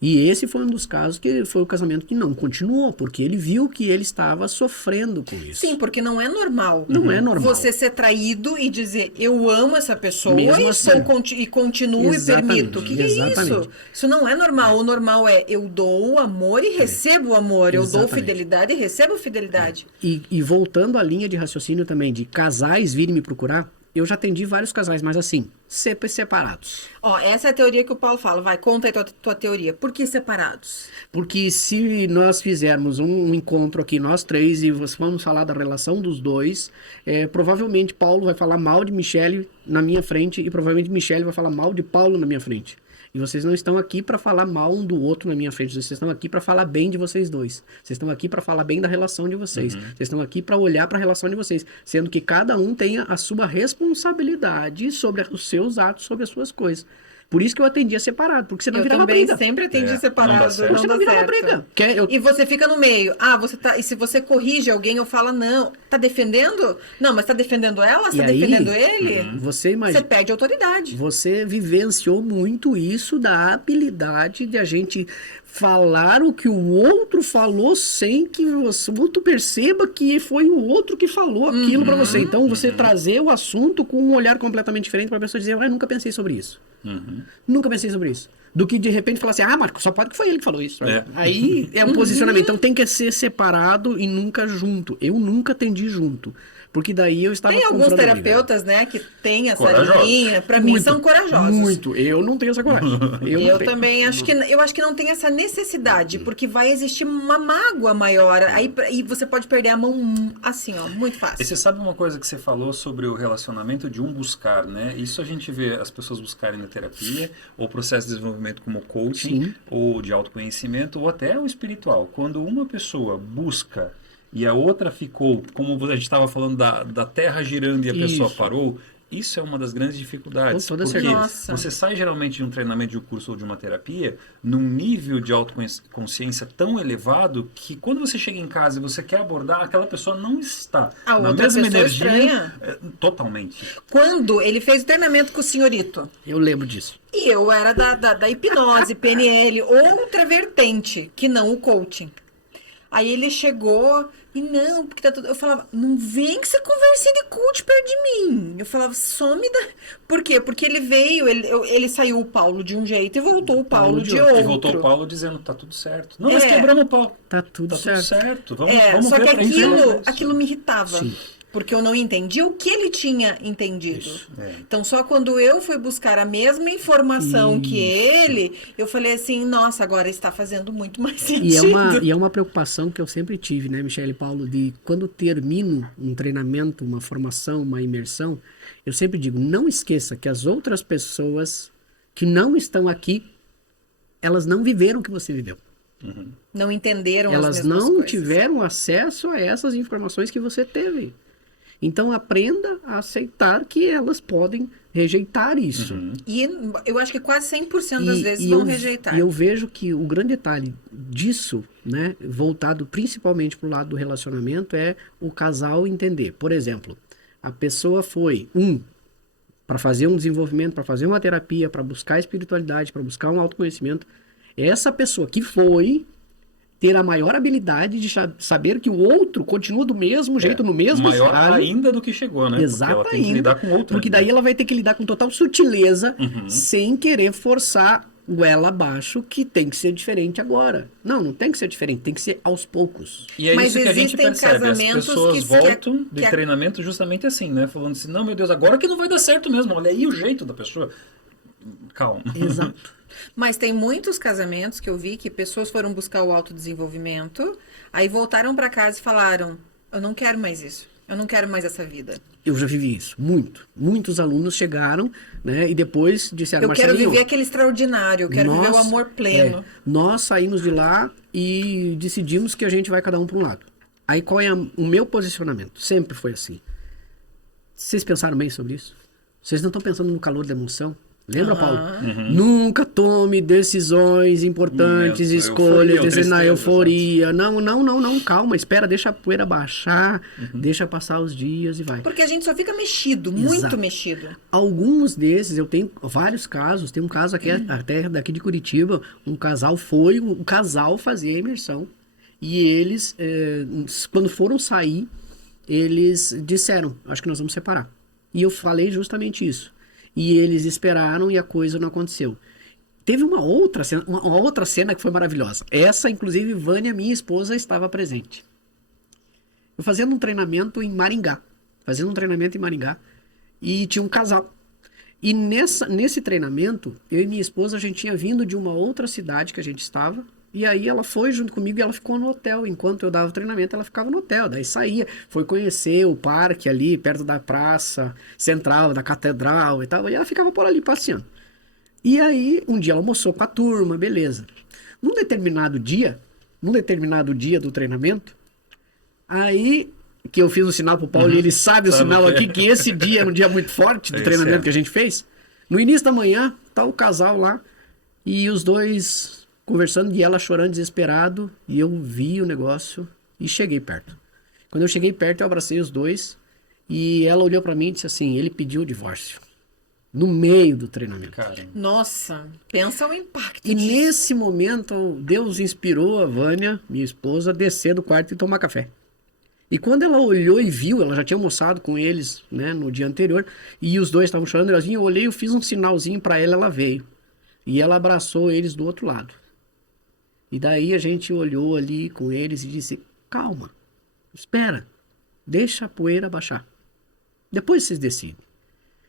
E esse foi um dos casos que foi o casamento que não continuou, porque ele viu que ele estava sofrendo com isso. Sim, porque não é normal. Não é normal. Você ser traído e dizer, eu amo essa pessoa Mesmo e, assim. e continuo Exatamente, e permito. O que é exatamente. isso? Isso não é normal. O normal é, eu dou o amor e recebo o amor. Eu dou Exatamente. fidelidade e recebo fidelidade. E voltando à linha de raciocínio também, de casais virem me procurar, eu já atendi vários casais, mas assim, sempre separados. Ó, essa é a teoria que o Paulo fala. Vai, conta aí tua teoria. Por que separados? Porque se nós fizermos um encontro aqui, nós três, e vamos falar da relação dos dois, provavelmente Paulo vai falar mal de Michele na minha frente e provavelmente Michele vai falar mal de Paulo na minha frente. E vocês não estão aqui para falar mal um do outro na minha frente, vocês estão aqui para falar bem de vocês dois. Vocês estão aqui para falar bem da relação de vocês. Vocês estão aqui para olhar para a relação de vocês, sendo que cada um tenha a sua responsabilidade sobre os seus atos, sobre as suas coisas. Por isso que eu atendia separado, porque senão Eu virava também briga. sempre atendi não dá separado. certo. Não Senão dá virava certo. briga. E você fica no meio. E se você corrige alguém, eu falo, não. Tá defendendo? Não, mas tá defendendo ela? Você E tá aí, defendendo ele? Você imagina. Você perde autoridade. Você vivenciou muito isso da habilidade de a gente falar o que o outro falou sem que o outro perceba que foi o outro que falou aquilo pra você. Então, você trazer o assunto com um olhar completamente diferente pra pessoa dizer, eu nunca pensei sobre isso. Nunca pensei sobre isso. Do que de repente falar assim, Marco, só pode que foi ele que falou isso. Aí é um posicionamento. Então tem que ser separado e nunca junto. Eu nunca atendi junto. Porque daí eu estava Tem alguns comprando briga. terapeutas, né, que tem essa Corajosos. linha. Pra mim, são corajosos. Muito. Eu não tenho essa coragem. Eu também acho que não tem essa necessidade, porque vai existir uma mágoa maior. Aí e você pode perder a mão assim, ó, muito fácil. E você sabe uma coisa que você falou sobre o relacionamento de um buscar, né? Isso a gente vê as pessoas buscarem na terapia, ou processo de desenvolvimento como coaching, Sim. ou de autoconhecimento, ou até o espiritual. Quando uma pessoa busca e a outra ficou, como a gente estava falando da terra girando e a pessoa Isso. parou, isso é uma das grandes dificuldades. Com toda porque certeza. Nossa. você sai geralmente de um treinamento de um curso ou de uma terapia num nível de autoconsciência tão elevado que quando você chega em casa e você quer abordar, aquela pessoa não está A na outra mesma pessoa energia. estranha. Totalmente. Quando ele fez o treinamento com o senhorito, Eu lembro disso. e eu era da hipnose, PNL, outra vertente, que não o coaching. Aí ele chegou e não, porque tá tudo. Eu falava, não vem que você conversinha de coach perto de mim. Eu falava, some da. Por quê? Porque ele veio, ele saiu o Paulo de um jeito e voltou o Paulo de outro. E voltou o Paulo dizendo, tá tudo certo. Não, nós quebramos o pau. Tá tudo certo. Vamos Só ver que pra gente resolver isso. aquilo me irritava. Sim. Porque eu não entendi o que ele tinha entendido. Isso, Então, só quando eu fui buscar a mesma informação que ele, eu falei assim, nossa, agora está fazendo muito mais sentido. E é uma preocupação que eu sempre tive, né, Michele e Paulo, de quando termino um treinamento, uma formação, uma imersão, eu sempre digo, não esqueça que as outras pessoas que não estão aqui, elas não viveram o que você viveu. Não entenderam Elas as mesmas não coisas. tiveram acesso a essas informações que você teve. Então aprenda a aceitar que elas podem rejeitar isso. E eu acho que quase 100% das vezes vão rejeitar. E eu vejo que o grande detalhe disso, né, voltado principalmente para o lado do relacionamento, é o casal entender. Por exemplo, a pessoa foi, para fazer um desenvolvimento, para fazer uma terapia, para buscar espiritualidade, para buscar um autoconhecimento. Essa pessoa que foi ter a maior habilidade de saber que o outro continua do mesmo jeito, no mesmo maior estágio. ainda do que chegou, né? Exato, Porque ela tem que lidar com outro. Porque daí ela vai ter que lidar com total sutileza, sem querer forçar o ela abaixo, que tem que ser diferente agora. Não tem que ser diferente, tem que ser aos poucos. E é Mas isso que a gente existem percebe. As casamentos pessoas que voltam de que- treinamento justamente assim, né? Falando assim, não, meu Deus, agora que não vai dar certo mesmo. Olha aí o jeito da pessoa. Calma. Exato. Mas tem muitos casamentos que eu vi que pessoas foram buscar o autodesenvolvimento, aí voltaram para casa e falaram, eu não quero mais isso. Eu não quero mais essa vida. Eu já vivi isso, muito. Muitos alunos chegaram, né, e depois disseram, Eu quero Marcelinho, viver aquele extraordinário, eu quero viver o nós- amor pleno. nós saímos de lá e decidimos que a gente vai cada um para um lado. Aí qual é o meu posicionamento? Sempre foi assim. Vocês pensaram bem sobre isso? Vocês não estão pensando no calor da emoção? Lembra, Paulo? Nunca tome decisões importantes, escolhas na euforia. Não, calma, espera, deixa a poeira baixar, deixa passar os dias e vai. Porque a gente só fica mexido, muito mexido. Alguns desses, eu tenho vários casos, tem um caso aqui, até daqui de Curitiba, o casal fazia a imersão e eles, quando foram sair, eles disseram, acho que nós vamos separar. E eu falei justamente isso. E eles esperaram e a coisa não aconteceu. Teve uma outra cena que foi maravilhosa. Essa, inclusive, Vânia, minha esposa, estava presente. Eu fazendo um treinamento em Maringá. E tinha um casal. E nesse treinamento, eu e minha esposa, a gente tinha vindo de uma outra cidade que a gente estava. E aí ela foi junto comigo e ela ficou no hotel. Enquanto eu dava o treinamento, ela ficava no hotel. Daí saía, foi conhecer o parque ali, perto da praça central, da catedral e tal. E ela ficava por ali passeando. E aí, um dia ela almoçou com a turma, beleza. Num determinado dia do treinamento, aí que eu fiz um sinal pro Paulo e ele sabe o sinal aqui, que esse dia era um dia muito forte do treinamento que a gente fez. No início da manhã, tá o casal lá e os dois conversando e ela chorando desesperado, e eu vi o negócio e cheguei perto. Quando eu cheguei perto, eu abracei os dois e ela olhou pra mim e disse assim, ele pediu o divórcio. No meio do treinamento. Caramba. Nossa, pensa o impacto E disso. nesse momento, Deus inspirou a Vânia, minha esposa, a descer do quarto e tomar café. E quando ela olhou e viu, ela já tinha almoçado com eles, né, no dia anterior, e os dois estavam chorando, eu olhei, eu fiz um sinalzinho pra ela, ela veio. E ela abraçou eles do outro lado. E daí a gente olhou ali com eles e disse, calma, espera, deixa a poeira baixar. Depois vocês decidem.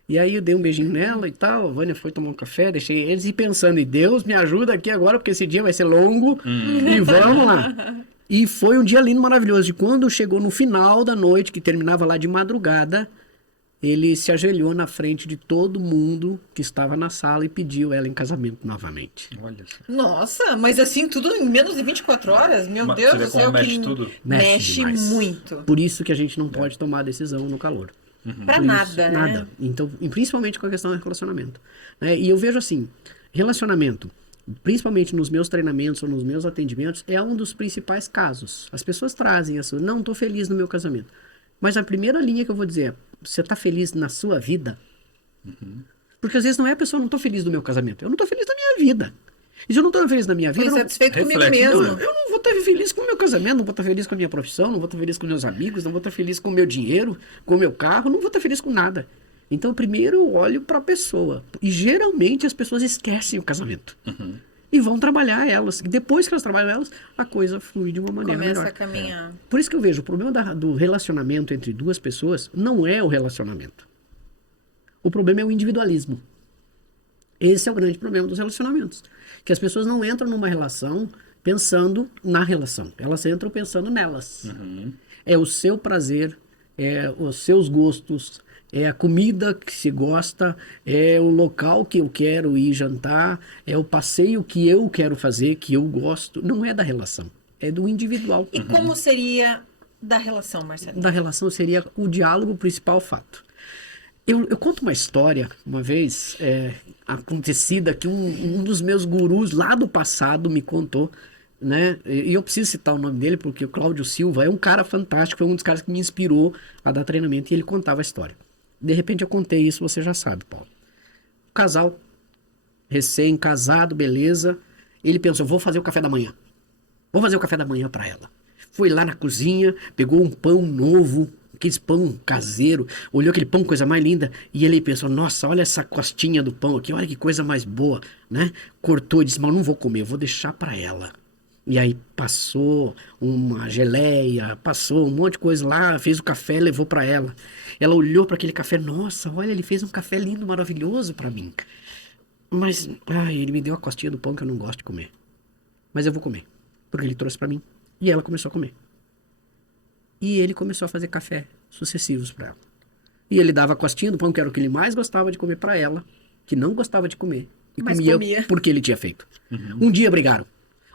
E aí eu dei um beijinho nela e tal, a Vânia foi tomar um café, deixei eles e pensando, e Deus me ajuda aqui agora, porque esse dia vai ser longo, e vamos lá. E foi um dia lindo, maravilhoso. E quando chegou no final da noite, que terminava lá de madrugada, ele se ajoelhou na frente de todo mundo que estava na sala e pediu ela em casamento novamente. Olha só. Nossa, mas assim, tudo em menos de 24 horas? Meu Deus Você vê do como céu, mexe que tudo? mexe demais. muito. Por isso que a gente não pode tomar decisão no calor. Pra Por nada, isso, né? Nada. Então, e principalmente com a questão do relacionamento. Né? E eu vejo assim, relacionamento, principalmente nos meus treinamentos ou nos meus atendimentos, é um dos principais casos. As pessoas trazem isso, não estou feliz no meu casamento. Mas a primeira linha que eu vou dizer é, você está feliz na sua vida? Porque às vezes não é a pessoa, não estou feliz no meu casamento. Eu não estou feliz na minha vida. E se eu não estou feliz na minha vida... Tô eu não- insatisfeito comigo Reflete, mesmo. eu não vou estar feliz com o meu casamento, não vou estar feliz com a minha profissão, não vou estar feliz com meus amigos, não vou estar feliz com o meu dinheiro, com o meu carro, não vou estar feliz com nada. Então, primeiro eu olho para a pessoa. E geralmente as pessoas esquecem o casamento. E vão trabalhar elas. E depois que elas trabalham elas, a coisa flui de uma maneira Começa melhor. a caminhar. Por isso que eu vejo, o problema do relacionamento entre duas pessoas não é o relacionamento. O problema é o individualismo. Esse é o grande problema dos relacionamentos. Que as pessoas não entram numa relação pensando na relação. Elas entram pensando nelas. É o seu prazer, é os seus gostos, é a comida que se gosta, é o local que eu quero ir jantar, é o passeio que eu quero fazer, que eu gosto. Não é da relação, é do individual. E como seria da relação, Marcelo? Da relação seria o diálogo, o principal fato. Eu conto uma história, uma vez, acontecida, que um dos meus gurus lá do passado me contou, né? E eu preciso citar o nome dele, porque o Cláudio Silva é um cara fantástico, foi um dos caras que me inspirou a dar treinamento, e ele contava a história. De repente eu contei isso, você já sabe, Paulo. O casal, recém-casado, beleza, ele pensou, vou fazer o café da manhã. Vou fazer o café da manhã para ela. Foi lá na cozinha, pegou um pão novo, aquele pão caseiro, olhou aquele pão, coisa mais linda, e ele pensou, nossa, olha essa costinha do pão aqui, olha que coisa mais boa, né? Cortou e disse, mas não vou comer, eu vou deixar para ela. E aí passou uma geleia, passou um monte de coisa lá, fez o café, levou para ela. Ela olhou para aquele café, nossa, olha, ele fez um café lindo, maravilhoso para mim. Mas, ele me deu a costinha do pão que eu não gosto de comer. Mas eu vou comer, porque ele trouxe para mim. E ela começou a comer. E ele começou a fazer café sucessivos para ela. E ele dava a costinha do pão, que era o que ele mais gostava de comer, para ela, que não gostava de comer. E Mas comia comia. porque ele tinha feito. Um dia brigaram.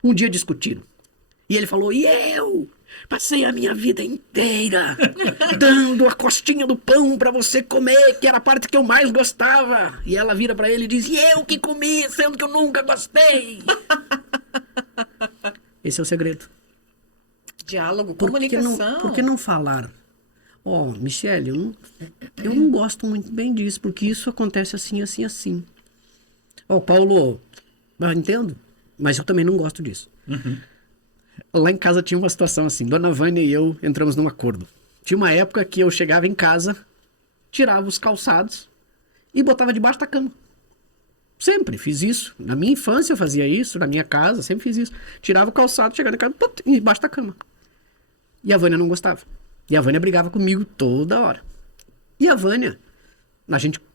Um dia discutiram. E ele falou, e eu? Passei a minha vida inteira dando a costinha do pão pra você comer, que era a parte que eu mais gostava. E ela vira pra ele e diz, e eu que comi, sendo que eu nunca gostei. Esse é o segredo. Diálogo, Por que comunicação. por que não falar? Ó, Michele, eu não gosto muito bem disso, porque isso acontece assim, assim, assim. Ó, Paulo, eu entendo, mas eu também não gosto disso. Lá em casa tinha uma situação assim, Dona Vânia e eu entramos num acordo. Tinha uma época que eu chegava em casa, tirava os calçados e botava debaixo da cama. Sempre fiz isso. Na minha infância eu fazia isso, na minha casa, sempre fiz isso. Tirava o calçado, chegava em casa, embaixo da cama. E a Vânia não gostava. E a Vânia brigava comigo toda hora. E a Vânia,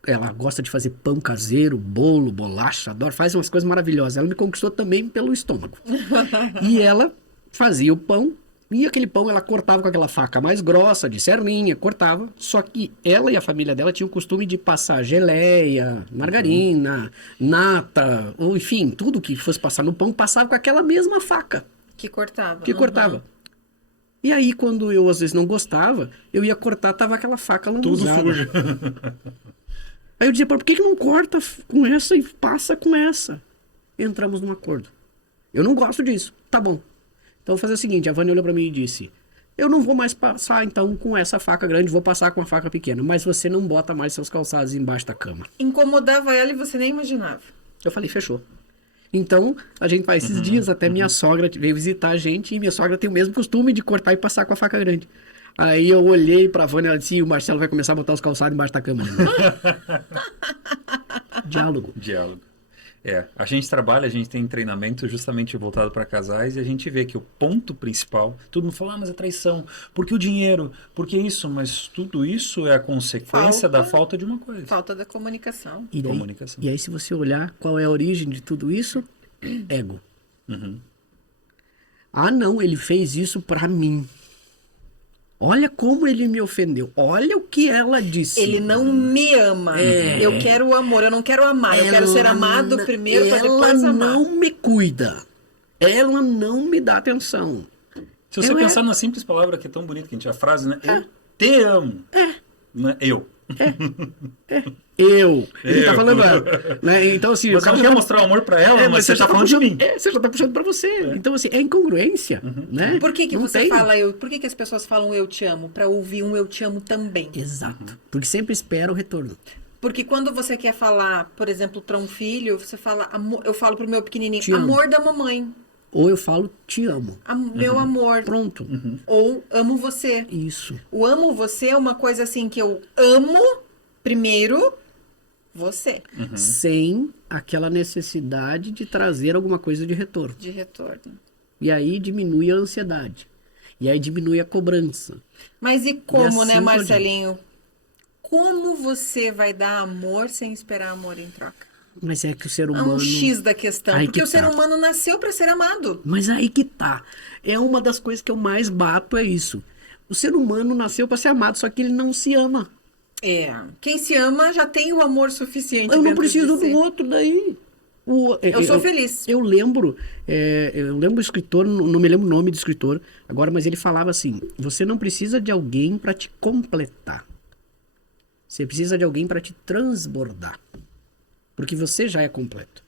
ela gosta de fazer pão caseiro, bolo, bolacha, adora, faz umas coisas maravilhosas. Ela me conquistou também pelo estômago. E ela fazia o pão, e aquele pão ela cortava com aquela faca mais grossa, de serrinha, cortava. Só que ela e a família dela tinham o costume de passar geleia, margarina, nata, ou enfim, tudo que fosse passar no pão, passava com aquela mesma faca. Que cortava. Que cortava. E aí, quando eu às vezes não gostava, eu ia cortar, tava aquela faca lambuzada. Tudo sujo. Aí eu dizia, por que não corta com essa e passa com essa? Entramos num acordo. Eu não gosto disso. Tá bom. Então vou fazer o seguinte, a Vânia olhou pra mim e disse, eu não vou mais passar então com essa faca grande, vou passar com a faca pequena, mas você não bota mais seus calçados embaixo da cama. Incomodava ela e você nem imaginava. Eu falei, fechou. Então, a gente faz esses dias, até minha sogra veio visitar a gente, e minha sogra tem o mesmo costume de cortar e passar com a faca grande. Aí eu olhei pra Vânia e ela disse, o Marcelo vai começar a botar os calçados embaixo da cama. Diálogo. Diálogo. A gente trabalha, a gente tem treinamento justamente voltado para casais e a gente vê que o ponto principal, todo mundo fala, mas é traição, porque o dinheiro, porque isso, mas tudo isso é a consequência da falta de uma coisa. Falta da comunicação. E daí, Comunicação. E aí, se você olhar qual é a origem de tudo isso, ego. Ah, não, ele fez isso pra mim. Olha como ele me ofendeu. Olha o que ela disse. Ele não me ama. Eu quero o amor, eu não quero amar. Eu quero ser amado primeiro para depois amar. Ela não me cuida. Ela não me dá atenção. Se você pensar na simples palavra que é tão bonita que a gente, a frase, né? Eu te amo. Não é eu. Ele tá falando ela. Né? Então, assim, você não quer mostrar o amor pra ela, mas você tá falando de mim. Você já tá puxando pra você. Então, assim, é incongruência. Né? Por que não você tem. fala eu? Por que as pessoas falam eu te amo? Pra ouvir um eu te amo também. Exato. Porque sempre espera o retorno. Porque quando você quer falar, por exemplo, pra um filho, você fala, amor, eu falo pro meu pequenininho, Te amo. amor da mamãe. Ou eu falo, te amo. Meu amor. Pronto. Ou amo você. Isso. O amo você é uma coisa assim que eu amo primeiro você. Sem aquela necessidade de trazer alguma coisa de retorno. De retorno. E aí diminui a ansiedade. E aí diminui a cobrança. Mas e como, assim né, por Marcelinho? Como você vai dar amor sem esperar amor em troca? Mas é que o ser É humano... um X da questão. Aí Porque que o ser tá. humano nasceu pra ser amado. Mas aí que tá. É uma das coisas que eu mais bato, é isso. O ser humano nasceu para ser amado, só que ele não se ama. Quem se ama já tem o amor suficiente. Eu não dentro preciso de si. do outro daí. Eu sou feliz. Eu lembro o escritor, não me lembro o nome do escritor agora, mas ele falava assim, você não precisa de alguém para te completar. Você precisa de alguém para te transbordar. Porque você já é completo.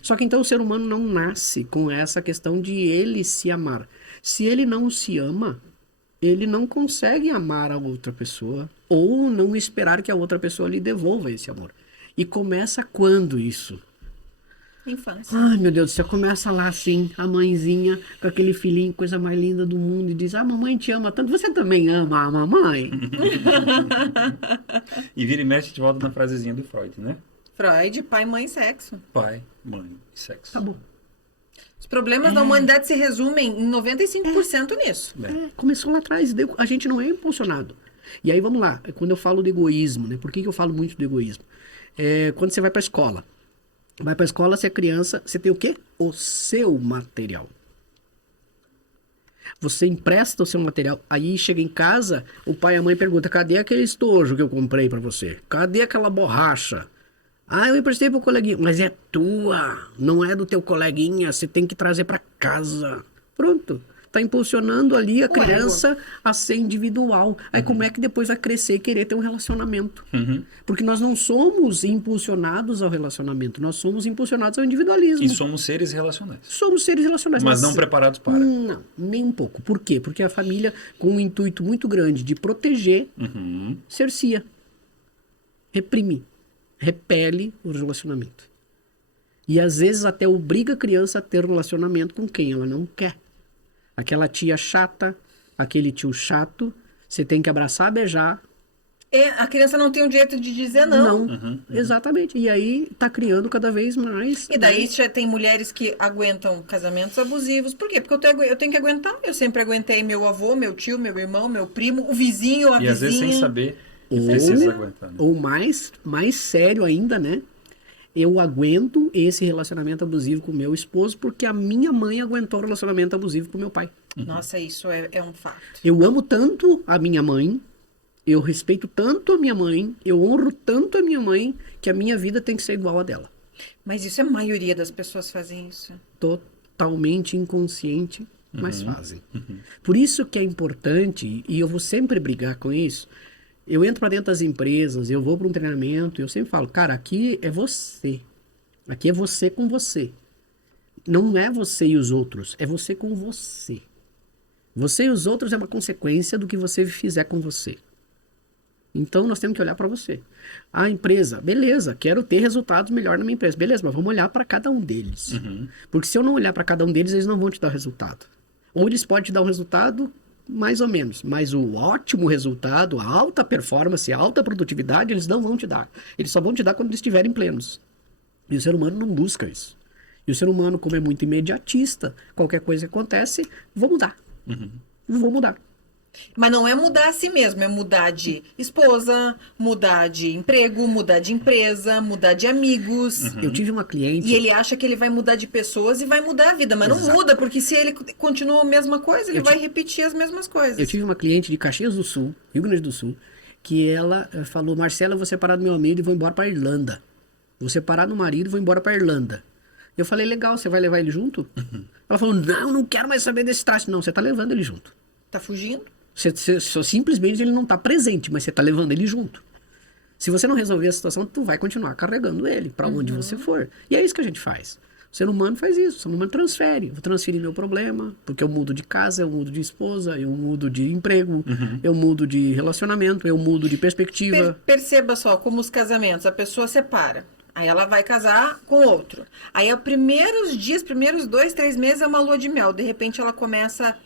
Só que então o ser humano não nasce com essa questão de ele se amar. Se ele não se ama, ele não consegue amar a outra pessoa ou não esperar que a outra pessoa lhe devolva esse amor. E começa quando isso? Infância. Ai, meu Deus do céu, começa lá assim, a mãezinha com aquele filhinho, coisa mais linda do mundo, e diz, mamãe te ama tanto, você também ama a mamãe? E vira e mexe de volta na frasezinha do Freud, né? Freud, pai, mãe, sexo. Pai, mãe, sexo. Acabou. Os problemas da humanidade se resumem em 95% nisso. Começou lá atrás, a gente não é impulsionado. E aí, vamos lá, quando eu falo do egoísmo, né? Por que eu falo muito do egoísmo? Quando você vai para a escola. Vai para a escola, você é criança, você tem o quê? O seu material. Você empresta o seu material, aí chega em casa, o pai e a mãe perguntam, cadê aquele estojo que eu comprei para você? Cadê aquela borracha? Eu emprestei pro coleguinha, mas é tua, não é do teu coleguinha, você tem que trazer para casa. Pronto. Tá impulsionando ali a O criança a ser individual. Aí como é que depois vai crescer e querer ter um relacionamento? Porque nós não somos impulsionados ao relacionamento, nós somos impulsionados ao individualismo. E somos seres relacionais. Somos seres relacionais. Mas não preparados para. Não, nem um pouco. Por quê? Porque a família, com um intuito muito grande de proteger, cercia, reprime, repele o relacionamento. E às vezes até obriga a criança a ter relacionamento com quem ela não quer. Aquela tia chata, aquele tio chato, você tem que abraçar, beijar. A criança não tem o direito de dizer não. Exatamente. E aí tá criando cada vez mais. E daí já tem mulheres que aguentam casamentos abusivos. Por quê? Porque eu tenho que aguentar. Eu sempre aguentei meu avô, meu tio, meu irmão, meu primo, o vizinho, a E vizinha. às vezes sem saber que precisa aguentar. Né? Ou mais sério ainda, né? Eu aguento esse relacionamento abusivo com o meu esposo porque a minha mãe aguentou o relacionamento abusivo com o meu pai. Nossa, isso é um fato. Eu amo tanto a minha mãe, eu respeito tanto a minha mãe, eu honro tanto a minha mãe, que a minha vida tem que ser igual a dela. Mas isso, a maioria das pessoas fazem isso. Totalmente inconsciente, mas fazem. Por isso que é importante, e eu vou sempre brigar com isso, eu entro para dentro das empresas, eu vou para um treinamento, eu sempre falo, cara, aqui é você. Aqui é você com você. Não é você e os outros, é você com você. Você e os outros é uma consequência do que você fizer com você. Então, nós temos que olhar para você. A empresa, beleza, quero ter resultados melhores na minha empresa. Beleza, mas vamos olhar para cada um deles. Porque se eu não olhar para cada um deles, eles não vão te dar resultado. Ou eles podem te dar um resultado mais ou menos. Mas o ótimo resultado, a alta performance, a alta produtividade, eles não vão te dar. Eles só vão te dar quando eles estiverem plenos. E o ser humano não busca isso. E o ser humano, como é muito imediatista, qualquer coisa que acontece, vou mudar. Vou mudar. Mas não é mudar a si mesmo, é mudar de esposa, mudar de emprego, mudar de empresa, mudar de amigos. Eu tive uma cliente... E ele acha que ele vai mudar de pessoas e vai mudar a vida, mas não muda, porque se ele continua a mesma coisa, ele vai repetir as mesmas coisas. Eu tive uma cliente de Caxias do Sul, Rio Grande do Sul, que ela falou, Marcela, eu vou separar do meu amigo e vou embora para Irlanda. Vou separar do marido e vou embora para Irlanda. Eu falei, legal, você vai levar ele junto? Ela falou, não quero mais saber desse traste. Não, você tá levando ele junto. Tá fugindo? Simplesmente ele não tá presente, mas você tá levando ele junto. Se você não resolver a situação, tu vai continuar carregando ele para onde você for. E é isso que a gente faz. O ser humano faz isso, o ser humano transfere. Eu vou transferir meu problema, porque eu mudo de casa, eu mudo de esposa, eu mudo de emprego, eu mudo de relacionamento, eu mudo de perspectiva. Perceba só, como os casamentos, a pessoa separa. Aí ela vai casar com outro. Aí os primeiros 2, 3 meses é uma lua de mel. De repente ela começa...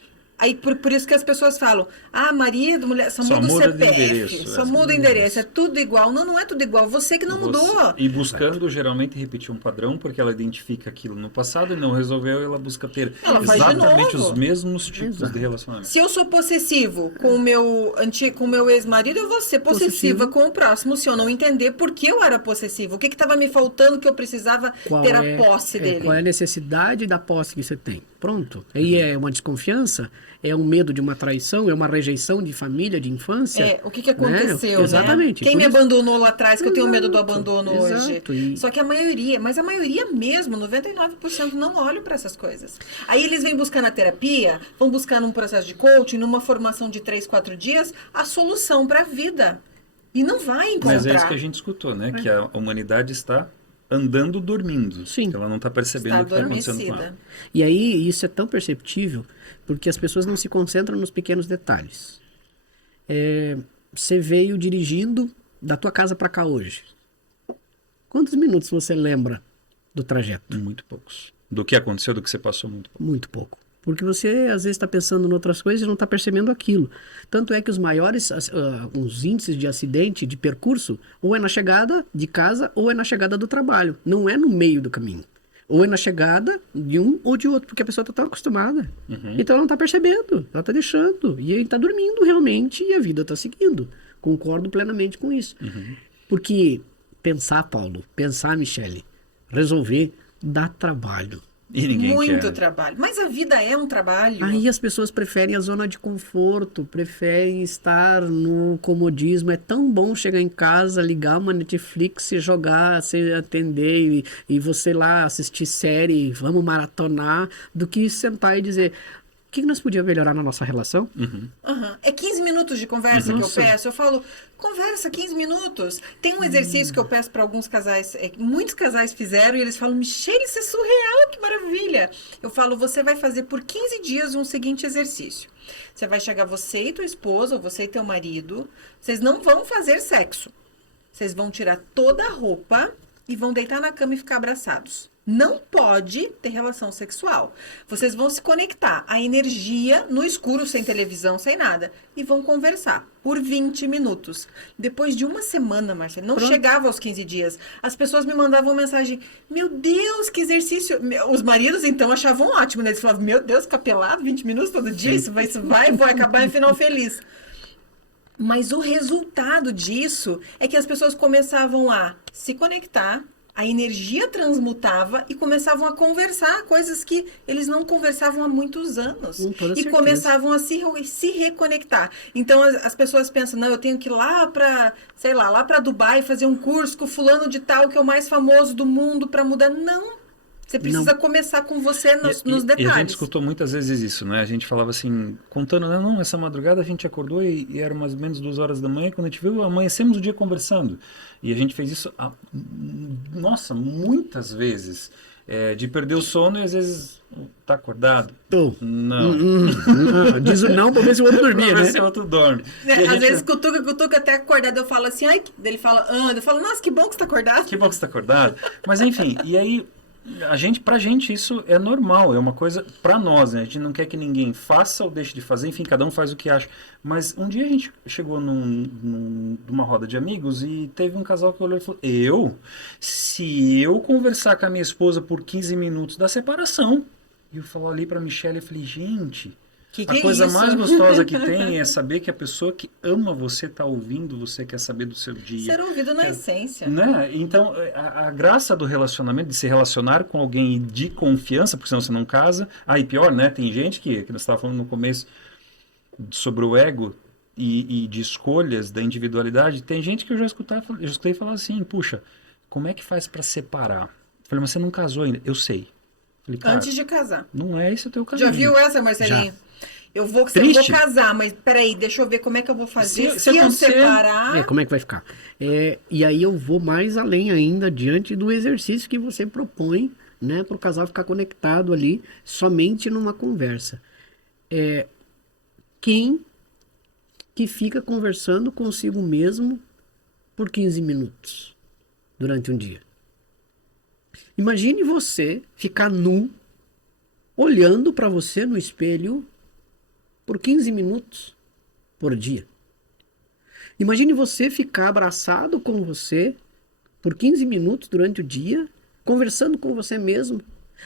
Aí por isso que as pessoas falam, marido, mulher, só muda o CPF, só muda o endereço, é tudo igual. Não é tudo igual, você que não mudou. E buscando geralmente repetir um padrão, porque ela identifica aquilo no passado e não resolveu, ela busca ter exatamente os mesmos tipos de relacionamento. Se eu sou possessivo com o meu ex-marido, eu vou ser possessiva com o próximo, se eu não entender por que eu era possessiva, o que estava me faltando que eu precisava ter a posse dele. Qual é a necessidade da posse que você tem? Pronto. Aí é uma desconfiança, é um medo de uma traição, é uma rejeição de família, de infância. O que aconteceu, né? Exatamente. Quem me abandonou lá atrás, que eu tenho medo do abandono exato. hoje. Só que a maioria mesmo, 99% não olham para essas coisas. Aí eles vêm buscar na terapia, vão buscar num processo de coaching, numa formação de 3, 4 dias, a solução para a vida. E não vai encontrar. Mas é isso que a gente escutou, né? Que a humanidade está andando dormindo. Sim. Ela não está percebendo o que está acontecendo com ela. E aí isso é tão perceptível porque as pessoas não se concentram nos pequenos detalhes. Você veio dirigindo da tua casa para cá hoje. Quantos minutos você lembra do trajeto? Muito poucos. Do que aconteceu, do que você passou, muito pouco. Muito pouco. Porque você, às vezes, está pensando em outras coisas e não está percebendo aquilo. Tanto é que os maiores os índices de acidente, de percurso, ou é na chegada de casa ou é na chegada do trabalho. Não é no meio do caminho. Ou é na chegada de um ou de outro, porque a pessoa está tão acostumada. Então ela não está percebendo, ela está deixando. E aí está dormindo realmente e a vida está seguindo. Concordo plenamente com isso. Porque pensar, Paulo, Michele, resolver dá trabalho. E ninguém muito quer. trabalho. Mas a vida é um trabalho. Aí as pessoas preferem a zona de conforto, preferem estar no comodismo. É tão bom chegar em casa, ligar uma Netflix, se jogar, se atender e você lá assistir série, vamos maratonar, do que sentar e dizer, O que nós podíamos melhorar na nossa relação? É 15 minutos de conversa que eu peço. Eu falo, conversa 15 minutos. Tem um exercício que eu peço para alguns casais, muitos casais fizeram e eles falam, Michele, isso é surreal, que maravilha. Eu falo, você vai fazer por 15 dias um seguinte exercício. Você vai chegar, você e tua esposa, ou você e teu marido, vocês não vão fazer sexo. Vocês vão tirar toda a roupa e vão deitar na cama e ficar abraçados. Não pode ter relação sexual. Vocês vão se conectar à energia no escuro, sem televisão, sem nada. E vão conversar por 20 minutos. Depois de uma semana, Marcelo, não chegava aos 15 dias. As pessoas me mandavam mensagem, meu Deus, que exercício. Os maridos, então, achavam ótimo, né? Eles falavam, meu Deus, ficar pelado 20 minutos todo dia, isso vai acabar em final feliz. Mas o resultado disso é que as pessoas começavam a se conectar, a energia transmutava e começavam a conversar coisas que eles não conversavam há muitos anos. E começavam a se reconectar. Então as pessoas pensam, não, eu tenho que ir lá para, sei lá para Dubai fazer um curso com fulano de tal, que é o mais famoso do mundo, para mudar. Não. Você precisa começar com você nos detalhes. E a gente escutou muitas vezes isso, né? A gente falava assim, contando, não, essa madrugada a gente acordou e era mais ou menos 2 horas da manhã, quando a gente viu, amanhecemos o dia conversando. E a gente fez isso, muitas vezes. De perder o sono e às vezes tá acordado? Tô. Não. Diz o não pra ver se o outro dormia, pra né? ver se o outro dorme. Às vezes cutuca até acordado, eu falo assim, ai, ele fala, eu falo, nossa, que bom que você tá acordado. Que bom que você tá acordado. Mas enfim, e aí... Pra gente isso é normal, é uma coisa pra nós, né? A gente não quer que ninguém faça ou deixe de fazer, enfim, cada um faz o que acha. Mas um dia a gente chegou numa roda de amigos e teve um casal que olhou e falou, se eu conversar com a minha esposa por 15 minutos da separação, e eu falei ali pra Michele e falei, gente... A coisa mais gostosa que tem é saber que a pessoa que ama você está ouvindo, você quer saber do seu dia. Ser ouvido na essência. Né? Então, a graça do relacionamento, de se relacionar com alguém de confiança, porque senão você não casa. E pior, né? Tem gente que nós estávamos falando no começo sobre o ego e de escolhas, da individualidade. Tem gente que eu já escutei falar assim, puxa, como é que faz para separar? Eu falei, mas você não casou ainda? Eu sei. Falei, antes de casar. Não é esse o teu caminho. Já viu essa, Marcelinho? Já. Eu vou casar, mas peraí, deixa eu ver como é que eu vou fazer. Se eu separar... como é que vai ficar? E aí eu vou mais além ainda, diante do exercício que você propõe, né, para o casal ficar conectado ali, somente numa conversa. Quem que fica conversando consigo mesmo por 15 minutos durante um dia? Imagine você ficar nu, olhando para você no espelho por 15 minutos por dia. Imagine você ficar abraçado com você por 15 minutos durante o dia, conversando com você mesmo,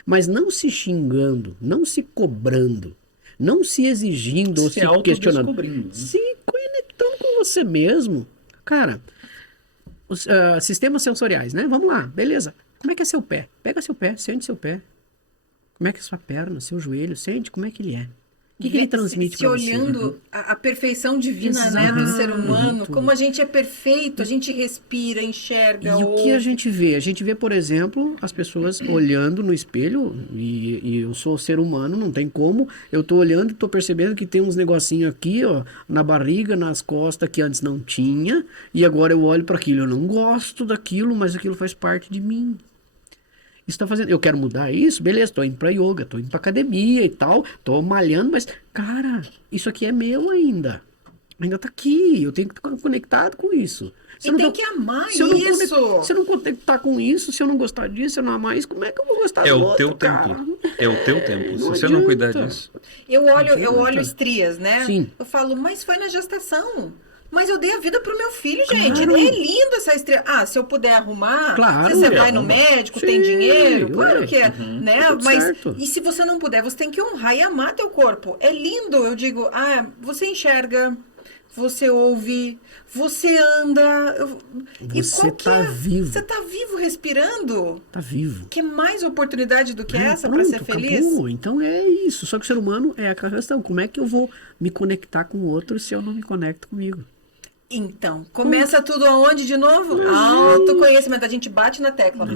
mas não se xingando, não se cobrando, não se exigindo ou se questionando. Se conectando com você mesmo. Cara, os sistemas sensoriais, né? Vamos lá, beleza. Como é que é seu pé? Pega seu pé, sente seu pé. Como é que é sua perna, seu joelho? Sente como é que ele é. O que ele transmite para você? Olhando a perfeição divina, né, do ser humano, como a gente é perfeito, a gente respira, enxerga. E o que a gente vê? A gente vê, por exemplo, as pessoas olhando no espelho, e eu sou ser humano, não tem como, eu tô olhando e tô percebendo que tem uns negocinhos aqui, ó, na barriga, nas costas, que antes não tinha, e agora eu olho para aquilo, eu não gosto daquilo, mas aquilo faz parte de mim. Isso tá fazendo, eu quero mudar isso, beleza, tô indo pra yoga, tô indo pra academia e tal, tô malhando, mas, cara, isso aqui é meu ainda tá aqui, eu tenho que estar conectado com isso. Que amar isso. Se eu não conectar com isso, se eu não gostar disso, se eu não amar isso, como é que eu vou gostar do outro, teu tempo. É o teu tempo, se você não cuidar disso. Eu olho estrias, né? Sim. Eu falo, mas foi na gestação. Mas eu dei a vida pro meu filho, gente. Claro. É lindo essa estrela. Se eu puder arrumar, claro, você vai no médico, sim, tem dinheiro, claro que é, né? Mas certo. E se você não puder, você tem que honrar e amar teu corpo. É lindo, eu digo, você enxerga, você ouve, você anda. Você tá vivo. Você tá vivo respirando? Tá vivo. Que mais oportunidade do que essa para ser feliz? Acabou. Então é isso. Só que o ser humano é aquela questão. Como é que eu vou me conectar com o outro se eu não me conecto comigo? Então, começa tudo aonde de novo? Autoconhecimento. A gente bate na tecla.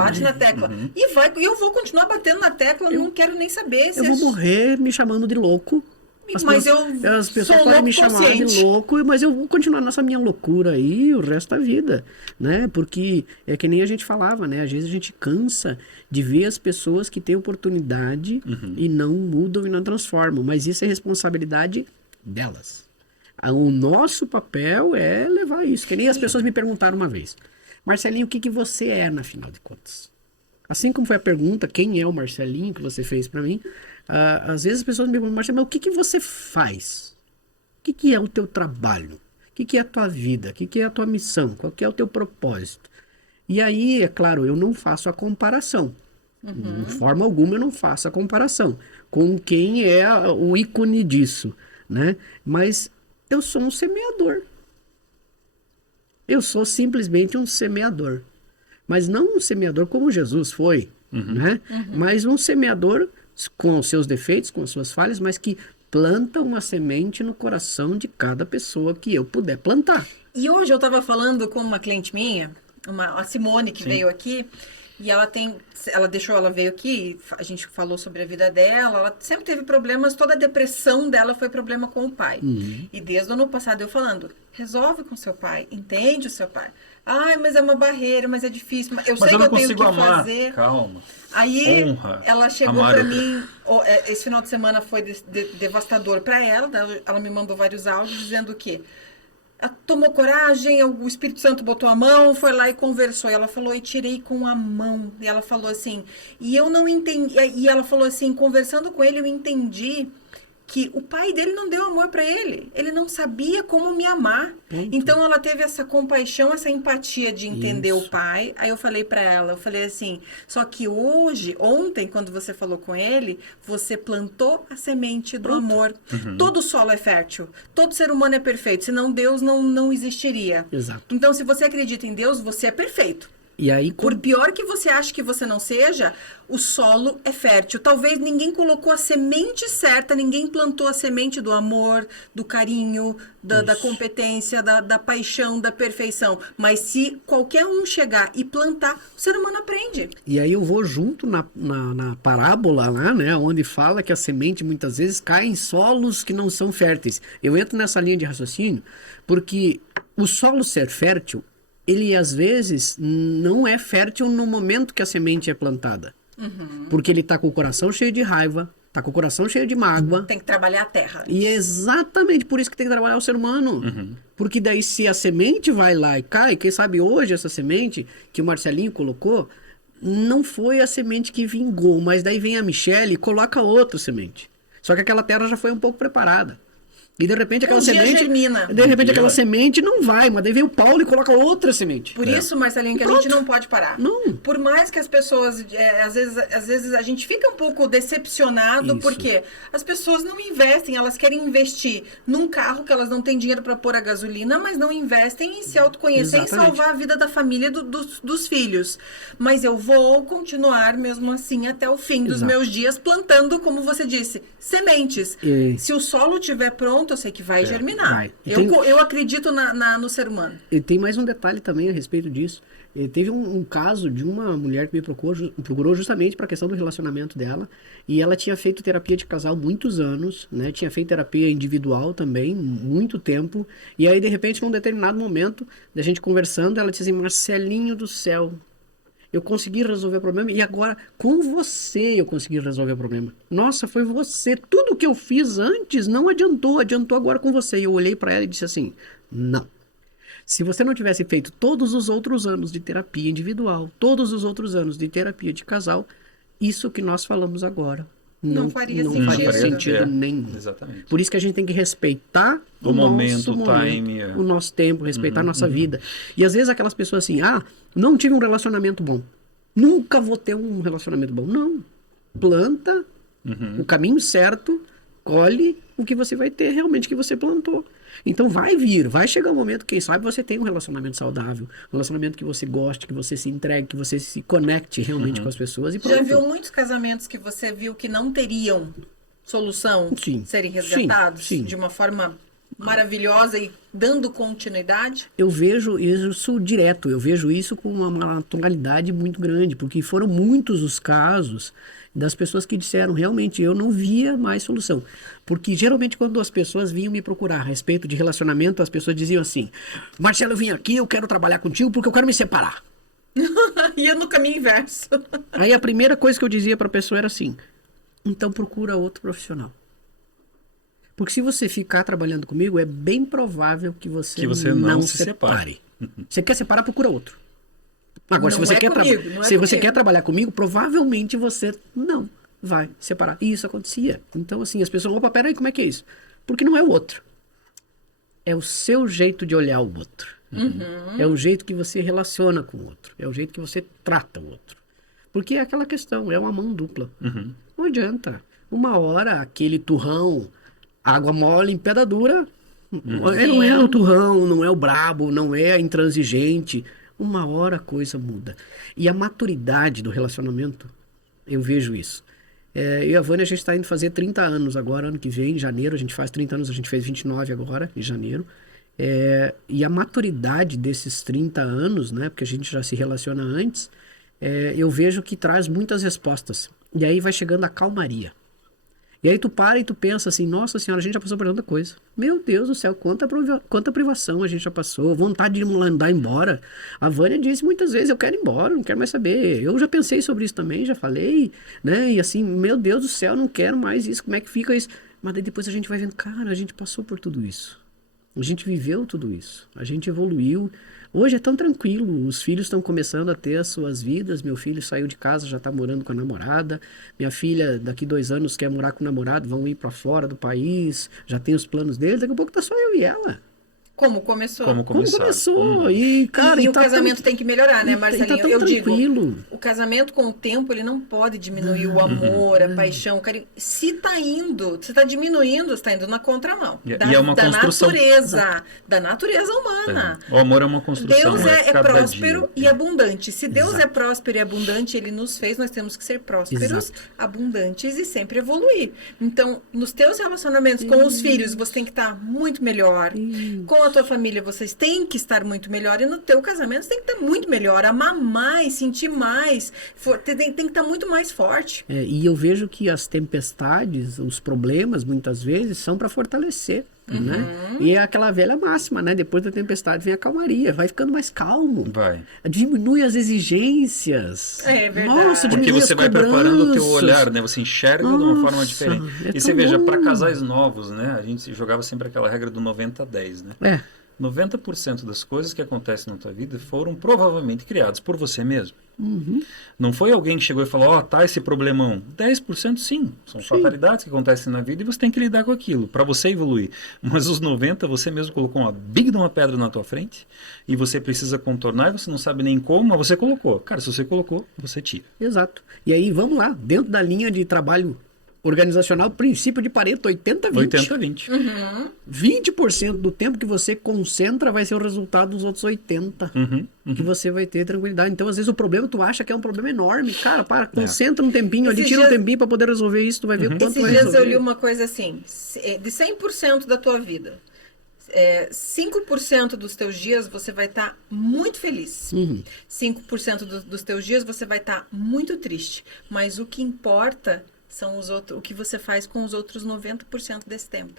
E eu vou continuar batendo na tecla, não quero nem saber. Eu vou morrer me chamando de louco, Mas as pessoas sou podem me louco chamar consciente. de louco, mas eu vou continuar nessa minha loucura aí o resto da vida, né? Porque é que nem a gente falava, né? Às vezes a gente cansa de ver as pessoas que têm oportunidade e não mudam e não transformam, mas isso é responsabilidade delas. O nosso papel é levar isso. Que nem as pessoas me perguntaram uma vez, Marcelinho, o que você é na final de contas? Assim como foi a pergunta, quem é o Marcelinho, que você fez pra mim, às vezes as pessoas me perguntam, Marcelinho, mas o que você faz? O que é o teu trabalho? O que é a tua vida? O que é a tua missão? Qual que é o teu propósito? E aí, é claro, eu não faço a comparação. De forma alguma eu não faço a comparação com quem é o ícone disso, né? Mas eu sou um semeador. Eu sou simplesmente um semeador. Mas não um semeador como Jesus foi, né? Mas um semeador com os seus defeitos, com as suas falhas, mas que planta uma semente no coração de cada pessoa que eu puder plantar. E hoje eu estava falando com uma cliente minha, a Simone, que veio aqui, e ela veio aqui, a gente falou sobre a vida dela, ela sempre teve problemas, toda a depressão dela foi problema com o pai. E desde o ano passado eu falando, resolve com seu pai, entende o seu pai. Ai, mas é uma barreira, mas é difícil. Eu sei que eu tenho que fazer. Calma. Aí Honra. ela chegou para mim, esse final de semana foi devastador para ela, ela me mandou vários áudios dizendo que ela tomou coragem, o Espírito Santo botou a mão, foi lá e conversou. E ela falou, e tirei com a mão. E ela falou assim, e eu não entendi. E ela falou assim, conversando com ele, eu entendi que o pai dele não deu amor para ele. Ele não sabia como me amar. Então ela teve essa compaixão, essa empatia de entender o pai. Aí eu falei para ela, eu falei assim, só que ontem, quando você falou com ele, você plantou a semente do amor. Todo solo é fértil. Todo ser humano é perfeito. Senão Deus não existiria. Exato. Então, se você acredita em Deus, você é perfeito. E aí, Por pior que você ache que você não seja, o solo é fértil. Talvez ninguém colocou a semente certa, ninguém plantou a semente do amor, do carinho, da competência, da paixão, da perfeição. Mas se qualquer um chegar e plantar, o ser humano aprende. E aí eu vou junto na parábola lá, né? Onde fala que a semente muitas vezes cai em solos que não são férteis. Eu entro nessa linha de raciocínio porque o solo ser fértil, ele às vezes não é fértil no momento que a semente é plantada. Porque ele está com o coração cheio de raiva, está com o coração cheio de mágoa. Tem que trabalhar a terra. E é exatamente por isso que tem que trabalhar o ser humano. Porque daí se a semente vai lá e cai, quem sabe hoje essa semente que o Marcelinho colocou, não foi a semente que vingou, mas daí vem a Michele e coloca outra semente. Só que aquela terra já foi um pouco preparada. E de repente aquela semente. Germina. De repente aquela semente não vai, mas daí vem o Paulo e coloca outra semente. Por isso, Marcelinho, que a gente não pode parar. Não. Por mais que as pessoas, às vezes a gente fica um pouco decepcionado, porque as pessoas não investem, elas querem investir num carro que elas não têm dinheiro para pôr a gasolina, mas não investem em se autoconhecer e salvar a vida da família dos filhos. Mas eu vou continuar mesmo assim até o fim dos meus dias plantando, como você disse, sementes. Se o solo estiver pronto, eu sei que vai germinar. Vai. Eu acredito no ser humano. E tem mais um detalhe também a respeito disso. Teve um caso de uma mulher que me procurou justamente para a questão do relacionamento dela. E ela tinha feito terapia de casal muitos anos, né? Tinha feito terapia individual também, muito tempo. E aí, de repente, num determinado momento, da gente conversando, ela disse assim, Marcelinho do céu, eu consegui resolver o problema e agora com você eu consegui resolver o problema. Nossa, foi você. Tudo que eu fiz antes não adiantou agora com você. E eu olhei para ela e disse assim, não. Se você não tivesse feito todos os outros anos de terapia individual, todos os outros anos de terapia de casal, isso que nós falamos agora não faria sentido nenhum. Exatamente. Por isso que a gente tem que respeitar o momento, nosso time, o nosso tempo, respeitar a nossa vida. E às vezes aquelas pessoas assim, não tive um relacionamento bom. Nunca vou ter um relacionamento bom. Não. Planta o caminho certo, colhe o que você vai ter realmente que você plantou. Então vai chegar um momento, quem sabe você tem um relacionamento saudável, um relacionamento que você goste, que você se entregue, que você se conecte realmente com as pessoas e pronto. Já viu muitos casamentos que você viu que não teriam solução serem resgatados de uma forma maravilhosa e dando continuidade? Eu vejo isso direto, eu vejo isso com uma naturalidade muito grande, porque foram muitos os casos das pessoas que disseram, realmente, eu não via mais solução. Porque geralmente quando as pessoas vinham me procurar a respeito de relacionamento, as pessoas diziam assim, Marcelo, eu vim aqui, eu quero trabalhar contigo porque eu quero me separar. E eu no caminho inverso. Aí a primeira coisa que eu dizia para a pessoa era assim, então procura outro profissional. Porque se você ficar trabalhando comigo, é bem provável que você não se separe. Você quer separar, procura outro. Agora, se você quer trabalhar comigo, provavelmente você não vai separar. E isso acontecia. Então, assim, as pessoas, opa, peraí, como é que é isso? Porque não é o outro. É o seu jeito de olhar o outro. É o jeito que você relaciona com o outro. É o jeito que você trata o outro. Porque é aquela questão, é uma mão dupla. Não adianta. Uma hora, aquele turrão, água mole em pedra dura, ele não é o turrão, não é o brabo, não é intransigente. Uma hora a coisa muda. E a maturidade do relacionamento, eu vejo isso. Eu e a Vânia, a gente está indo fazer 30 anos agora, ano que vem, em janeiro, a gente faz 30 anos, a gente fez 29 agora, em janeiro. E a maturidade desses 30 anos, né, porque a gente já se relaciona antes, eu vejo que traz muitas respostas. E aí vai chegando a calmaria. E aí tu para e tu pensa assim, nossa senhora, a gente já passou por tanta coisa. Meu Deus do céu, quanta privação a gente já passou, vontade de mandar embora. A Vânia disse muitas vezes, eu quero ir embora, não quero mais saber. Eu já pensei sobre isso também, já falei, né? E assim, meu Deus do céu, não quero mais isso, como é que fica isso? Mas daí depois a gente vai vendo, cara, a gente passou por tudo isso. A gente viveu tudo isso, a gente evoluiu. Hoje é tão tranquilo, os filhos estão começando a ter as suas vidas, meu filho saiu de casa, já está morando com a namorada, minha filha daqui 2 anos quer morar com o namorado, vão ir para fora do país, já tem os planos deles, daqui a pouco tá só eu e ela. Como começou? Como começou. E, cara, o casamento tem que melhorar, né, Marcelinho? Tá eu digo, o casamento com o tempo, ele não pode diminuir o amor, a paixão, o carinho. Se tá indo, se tá diminuindo, você tá indo na contramão. E é uma construção. Da natureza humana. O amor é uma construção. Deus é próspero dia. e abundante. Se Deus é próspero e abundante, ele nos fez, nós temos que ser prósperos, abundantes e sempre evoluir. Então, nos teus relacionamentos com os filhos, você tem que estar muito melhor. Com a tua família, vocês têm que estar muito melhor. E no teu casamento, você tem que estar muito melhor. Amar mais, sentir mais. Tem que estar muito mais forte. E eu vejo que as tempestades, os problemas, muitas vezes, são para fortalecer. Né? E é aquela velha máxima, né? Depois da tempestade vem a calmaria, vai ficando mais calmo. Vai. Diminui as exigências. É verdade. Nossa, porque você vai preparando o teu olhar, né? Você enxerga de uma forma diferente. E você veja, para casais novos, né? A gente jogava sempre aquela regra do 90-10, né? 90% das coisas que acontecem na tua vida foram provavelmente criadas por você mesmo. Não foi alguém que chegou e falou, tá esse problemão. 10% sim, são fatalidades que acontecem na vida e você tem que lidar com aquilo, para você evoluir. Mas os 90% você mesmo colocou uma big de uma pedra na tua frente e você precisa contornar e você não sabe nem como, mas você colocou. Cara, se você colocou, você tira. Exato. E aí, vamos lá, dentro da linha de trabalho organizacional, princípio de Pareto, 80-20. 80-20. 20% do tempo que você concentra vai ser o resultado dos outros 80%. Que você vai ter tranquilidade. Então, às vezes, o problema tu acha que é um problema enorme. Cara, concentra um tempinho ali, tira um tempinho para poder resolver isso, tu vai ver quanto vai resolver. Esses dias eu li uma coisa assim, de 100% da tua vida, 5% dos teus dias você vai estar muito feliz. 5% dos teus dias você vai estar muito triste. Mas o que importa são o que você faz com os outros 90% desse tempo.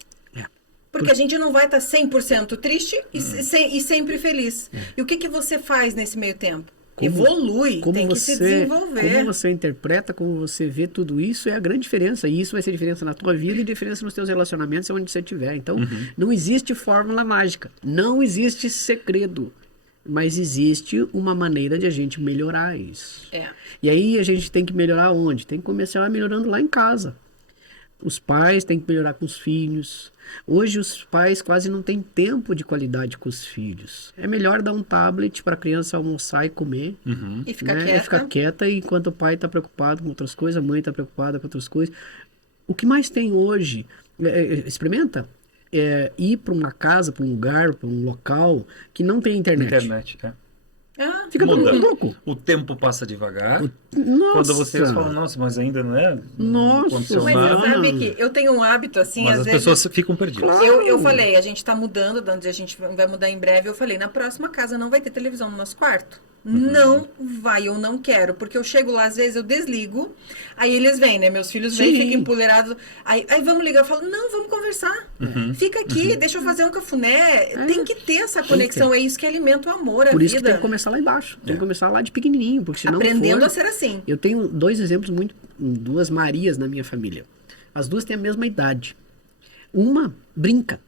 Porque a gente não vai estar 100% triste e sempre feliz. E o que você faz nesse meio tempo? Evolui, tem que se desenvolver. Como você interpreta, como você vê tudo isso é a grande diferença. E isso vai ser diferença na tua vida e diferença nos teus relacionamentos, onde você estiver. Então, não existe fórmula mágica. Não existe segredo. Mas existe uma maneira de a gente melhorar isso. E aí a gente tem que melhorar onde? Tem que começar melhorando lá em casa. Os pais têm que melhorar com os filhos. Hoje os pais quase não têm tempo de qualidade com os filhos. É melhor dar um tablet para a criança almoçar e comer. E ficar quieta. E ficar quieta enquanto o pai está preocupado com outras coisas, a mãe está preocupada com outras coisas. O que mais tem hoje? Experimenta. Ir para uma casa, para um lugar, para um local que não tem internet. Ah, Fica todo Muda. mundo louco. O tempo passa devagar. Nossa. Quando vocês falam, nossa, mas ainda não é? Não Nossa, aconteceu mas nada. você sabe que eu tenho um hábito assim, Mas às as vezes. pessoas ficam perdidas. Claro. Eu falei, a gente tá mudando, de onde a gente vai mudar em breve. Eu falei, na próxima casa não vai ter televisão no nosso quarto. Não vai, eu não quero. Porque eu chego lá, às vezes eu desligo. Aí eles vêm, né? Meus filhos vêm, Sim. ficam empolerados. Aí vamos ligar. Eu falo, não, vamos conversar. Fica aqui, deixa eu fazer um cafuné. Tem que ter essa conexão. É isso que alimenta o amor, a Por isso que vida. tem que começar lá embaixo. Tem que começar lá de pequenininho, porque senão Aprendendo for... a ser assim. Eu tenho 2 exemplos muito... 2 Marias na minha família. As 2 têm a mesma idade. Uma brinca.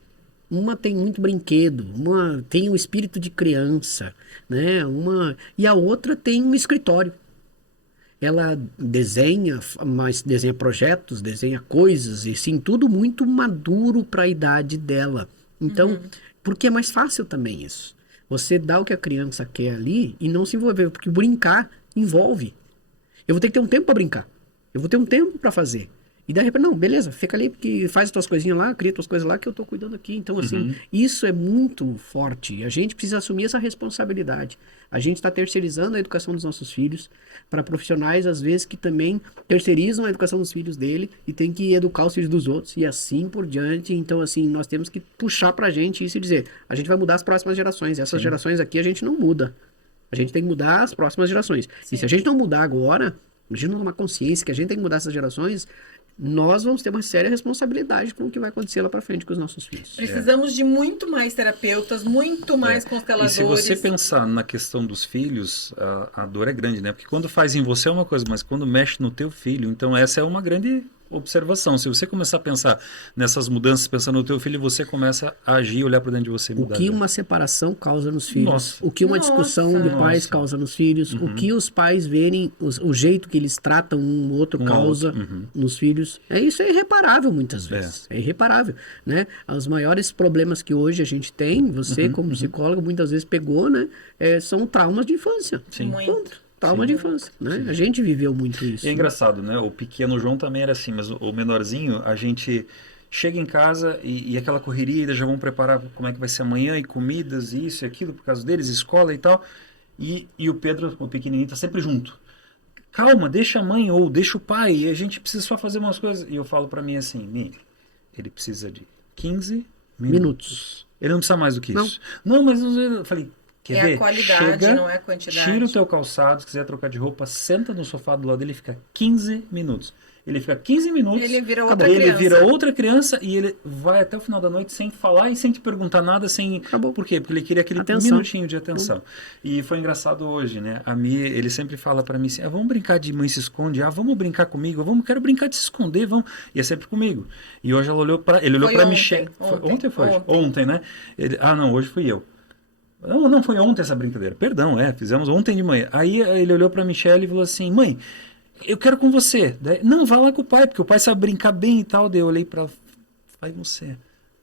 Uma tem muito brinquedo. Uma tem um espírito de criança, né? E a outra tem um escritório. Ela desenha, mas desenha projetos, desenha coisas, e sim, tudo muito maduro para a idade dela. Então, porque é mais fácil também isso. Você dá o que a criança quer ali e não se envolver, porque brincar envolve. Eu vou ter que ter um tempo para brincar. Eu vou ter um tempo para fazer. E daí, não, beleza, fica ali, porque faz as tuas coisinhas lá, cria as tuas coisas lá, que eu tô cuidando aqui. Então, assim, isso é muito forte. A gente precisa assumir essa responsabilidade. A gente está terceirizando a educação dos nossos filhos para profissionais, às vezes, que também terceirizam a educação dos filhos dele e tem que educar os filhos dos outros e assim por diante. Então, assim, nós temos que puxar pra gente isso e dizer, a gente vai mudar as próximas gerações. Essas gerações aqui a gente não muda. A gente tem que mudar as próximas gerações. E se a gente não mudar agora, a gente não tomar consciência que a gente tem que mudar essas gerações, nós vamos ter uma séria responsabilidade com o que vai acontecer lá para frente com os nossos filhos. Precisamos de muito mais terapeutas, muito mais E consteladores. se você pensar na questão dos filhos, a dor é grande, né? Porque quando faz em você é uma coisa, mas quando mexe no teu filho, então essa é uma grande observação. Se você começar a pensar nessas mudanças, pensando no teu filho, você começa a agir, olhar para dentro de você e O mudar. que uma separação causa nos filhos, Nossa. o que uma discussão de pais causa nos filhos, o que os pais verem, o jeito que eles tratam um outro causa nos filhos, isso é irreparável muitas vezes, é irreparável, né? Os maiores problemas que hoje a gente tem, você como psicólogo muitas vezes pegou, né? São traumas de infância. Sim. Muito. Trauma de infância, né? A gente viveu muito isso. E é engraçado, né? O pequeno João também era assim, mas o menorzinho, a gente chega em casa e aquela correria, eles já vão preparar como é que vai ser amanhã, e comidas, e isso e aquilo, por causa deles, escola e tal. E o Pedro, o pequenininho, tá sempre junto. Calma, deixa a mãe ou deixa o pai, e a gente precisa só fazer umas coisas. E eu falo pra mim assim, Mi, ele precisa de 15 minutos. Ele não precisa mais do que isso. Não, mas eu falei, quer ver? A qualidade, Chega, não é a quantidade. Tira o teu calçado, se quiser trocar de roupa, senta no sofá do lado dele e fica 15 minutos. Ele fica 15 minutos, Ele vira acabou. outra Ele criança. vira outra criança e ele vai até o final da noite sem falar e sem te perguntar nada, sem... Acabou. Por quê? Porque ele queria aquele Atenção. minutinho de atenção. E foi engraçado hoje, né? A Mi, ele sempre fala pra mim assim, vamos brincar de mãe se esconde, vamos brincar comigo, quero brincar de se esconder, vamos. E é sempre comigo. E hoje ele olhou Foi pra ontem, Michelle. ontem. Foi? Ontem, né? Não, hoje fui eu. Não foi ontem essa brincadeira. Perdão, fizemos ontem de manhã. Aí ele olhou pra Michelle e falou assim, mãe, eu quero com você. Daí, não, vai lá com o pai, porque o pai sabe brincar bem e tal. Daí eu olhei pra ela, vai você.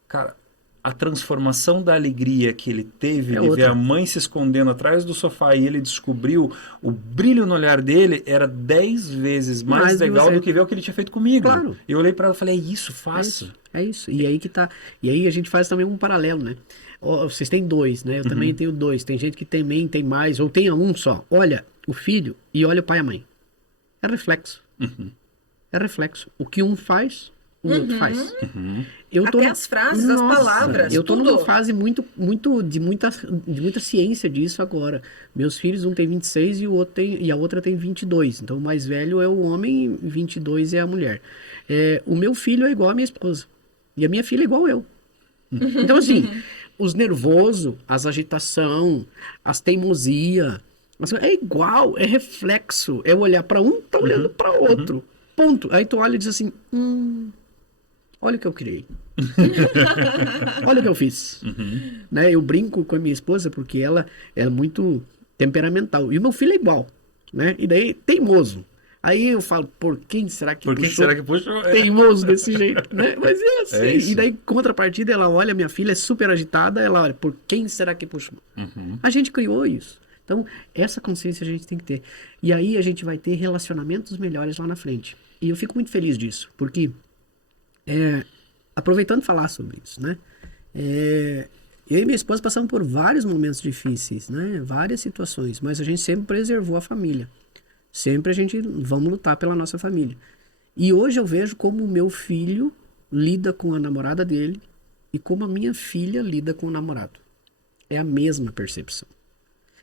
Cara, a transformação da alegria que ele teve de ver a mãe se escondendo atrás do sofá e ele descobriu o brilho no olhar dele era 10 vezes mais legal do que ver o que ele tinha feito comigo. Claro. Eu olhei pra ela e falei, é isso, faça. É isso. E aí que tá. E aí a gente faz também um paralelo, né? Vocês têm 2, né? Eu também tenho 2. Tem gente que também tem mais, ou tenha um só. Olha o filho e olha o pai e a mãe. É reflexo. É reflexo. O que um faz, o outro faz. Até as frases, as palavras, eu tô tudo. numa fase de muita ciência disso agora. Meus filhos, um tem 26 e a outra tem 22. Então o mais velho é o homem e 22 é a mulher. O meu filho é igual a minha esposa. E a minha filha é igual eu. Então assim, os nervosos, as agitação, as teimosia, é igual, é reflexo. É olhar para um, tá olhando para outro. Ponto. Aí tu olha e diz assim, olha o que eu criei. Olha o que eu fiz. Né? Eu brinco com a minha esposa porque ela é muito temperamental. E o meu filho é igual. Né? E daí, teimoso. Aí eu falo, por quem será que puxou? Teimoso desse jeito, né? Mas é assim. É isso. E daí, contrapartida, ela olha, minha filha é super agitada, ela olha, por quem será que puxou? A gente criou isso. Então, essa consciência a gente tem que ter. E aí a gente vai ter relacionamentos melhores lá na frente. E eu fico muito feliz disso, porque, aproveitando falar sobre isso, né? Eu e minha esposa passamos por vários momentos difíceis, né? Várias situações, mas a gente sempre preservou a família. Sempre a gente, vamos lutar pela nossa família. E hoje eu vejo como o meu filho lida com a namorada dele e como a minha filha lida com o namorado. É a mesma percepção.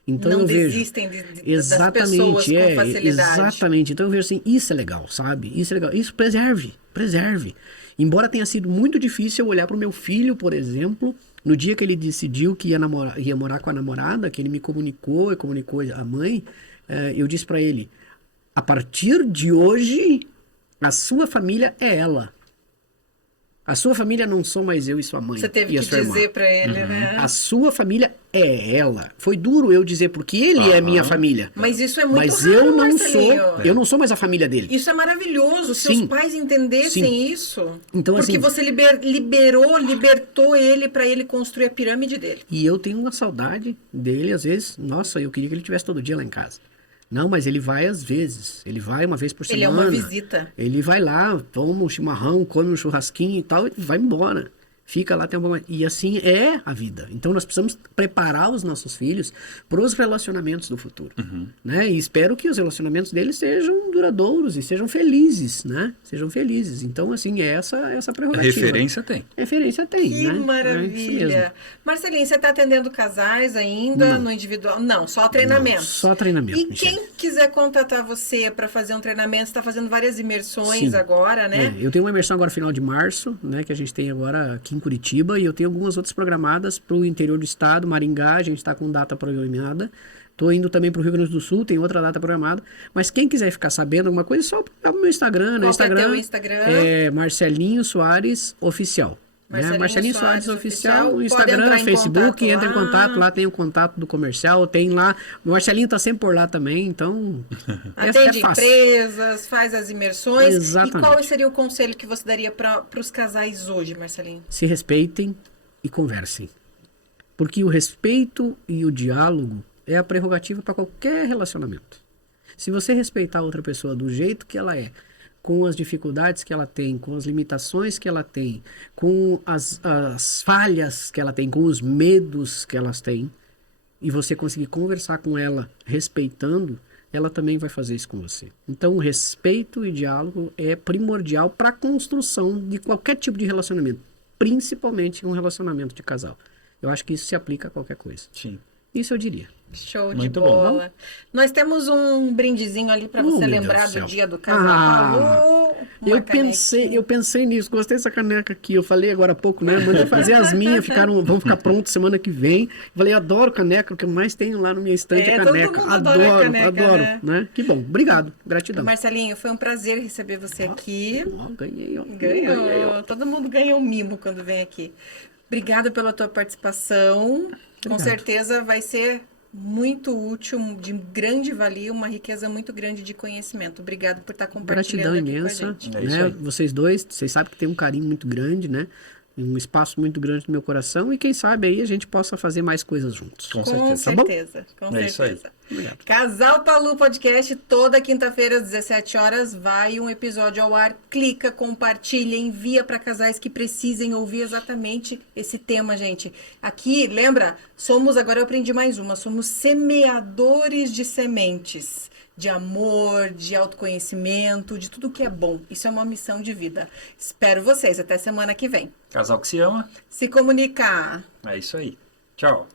Então não eu vejo desistem das pessoas com facilidade. Exatamente. Então eu vejo assim, isso é legal, sabe? Isso é legal. Isso preserve. Embora tenha sido muito difícil eu olhar para o meu filho, por exemplo, no dia que ele decidiu que ia morar com a namorada, que ele me comunicou e comunicou a mãe, eu disse para ele, a partir de hoje, a sua família é ela. A sua família não sou mais eu e sua mãe. Você teve que dizer para ele, né? A sua família é ela. Foi duro eu dizer, porque ele é minha família. Mas isso é muito Mas raro, eu não Marcelinho. eu não sou mais a família dele. Isso é maravilhoso. Se os pais entendessem isso. Então, porque assim, você libertou ele para ele construir a pirâmide dele. E eu tenho uma saudade dele, às vezes. Nossa, eu queria que ele estivesse todo dia lá em casa. Não, mas ele vai às vezes. Ele vai uma vez por semana. Ele é uma visita. Ele vai lá, toma um chimarrão, come um churrasquinho e tal, e vai embora. Fica lá, tem uma... E assim é a vida. Então nós precisamos preparar os nossos filhos para os relacionamentos do futuro. Né? E espero que os relacionamentos deles sejam duradouros e sejam felizes, né? Sejam felizes. Então, assim, é essa prerrogativa. Referência tem. Referência tem, Que né? maravilha. Marcelinho, você está atendendo casais ainda no individual? Não, só treinamento. Não, só treinamento. E quem quiser contratar você para fazer um treinamento, você está fazendo várias imersões agora, né? Eu tenho uma imersão agora final de março, né? Que a gente tem agora aqui em Curitiba, e eu tenho algumas outras programadas para o interior do estado, Maringá, a gente está com data programada. Estou indo também para o Rio Grande do Sul, tem outra data programada. Mas quem quiser ficar sabendo alguma coisa, é só procurar o meu Instagram. Qual é teu Instagram? É Marcelinho Soares Oficial. Marcelinho Soares Oficial, no Instagram, Facebook, entra em contato, lá tem o contato do comercial, tem lá, o Marcelinho tá sempre por lá também, então atende é fácil. Empresas, faz as imersões. Exatamente. E qual seria o conselho que você daria para os casais hoje, Marcelinho? Se respeitem e conversem, porque o respeito e o diálogo é a prerrogativa para qualquer relacionamento. Se você respeitar a outra pessoa do jeito que ela é, com as dificuldades que ela tem, com as limitações que ela tem, com as falhas que ela tem, com os medos que elas têm, e você conseguir conversar com ela respeitando, ela também vai fazer isso com você. Então, o respeito e diálogo é primordial para a construção de qualquer tipo de relacionamento, principalmente um relacionamento de casal. Eu acho que isso se aplica a qualquer coisa. Sim. Isso eu diria. Show de Muito bola. Bom. Nós temos um brindezinho ali para você lembrar do dia do casal. Eu pensei nisso, gostei dessa caneca aqui. Eu falei agora há pouco, né? Mandei fazer as minhas, vão ficar prontas semana que vem. Falei, adoro caneca, o que eu mais tenho lá no minha estante é caneca. Adoro, né? Que bom, obrigado, gratidão. Marcelinho, foi um prazer receber você aqui. Ganhei. Todo mundo ganha um mimo quando vem aqui. Obrigada pela tua participação. Com certeza vai ser muito útil, de grande valia, uma riqueza muito grande de conhecimento. Obrigado por estar compartilhando gratidão aqui imensa, com a gente. Né? Vocês dois, vocês sabem que tem um carinho muito grande, né? Um espaço muito grande no meu coração, e quem sabe aí a gente possa fazer mais coisas juntos. Com certeza. Com certeza. Isso aí. Obrigado. Casal Palu Podcast, toda quinta-feira às 17 horas vai um episódio ao ar. Clica, compartilha, envia para casais que precisem ouvir exatamente esse tema, gente. Aqui, lembra? Agora eu aprendi mais uma, somos semeadores de sementes. De amor, de autoconhecimento, de tudo que é bom. Isso é uma missão de vida. Espero vocês. Até semana que vem. Casal que se ama. Se comunicar. É isso aí. Tchau.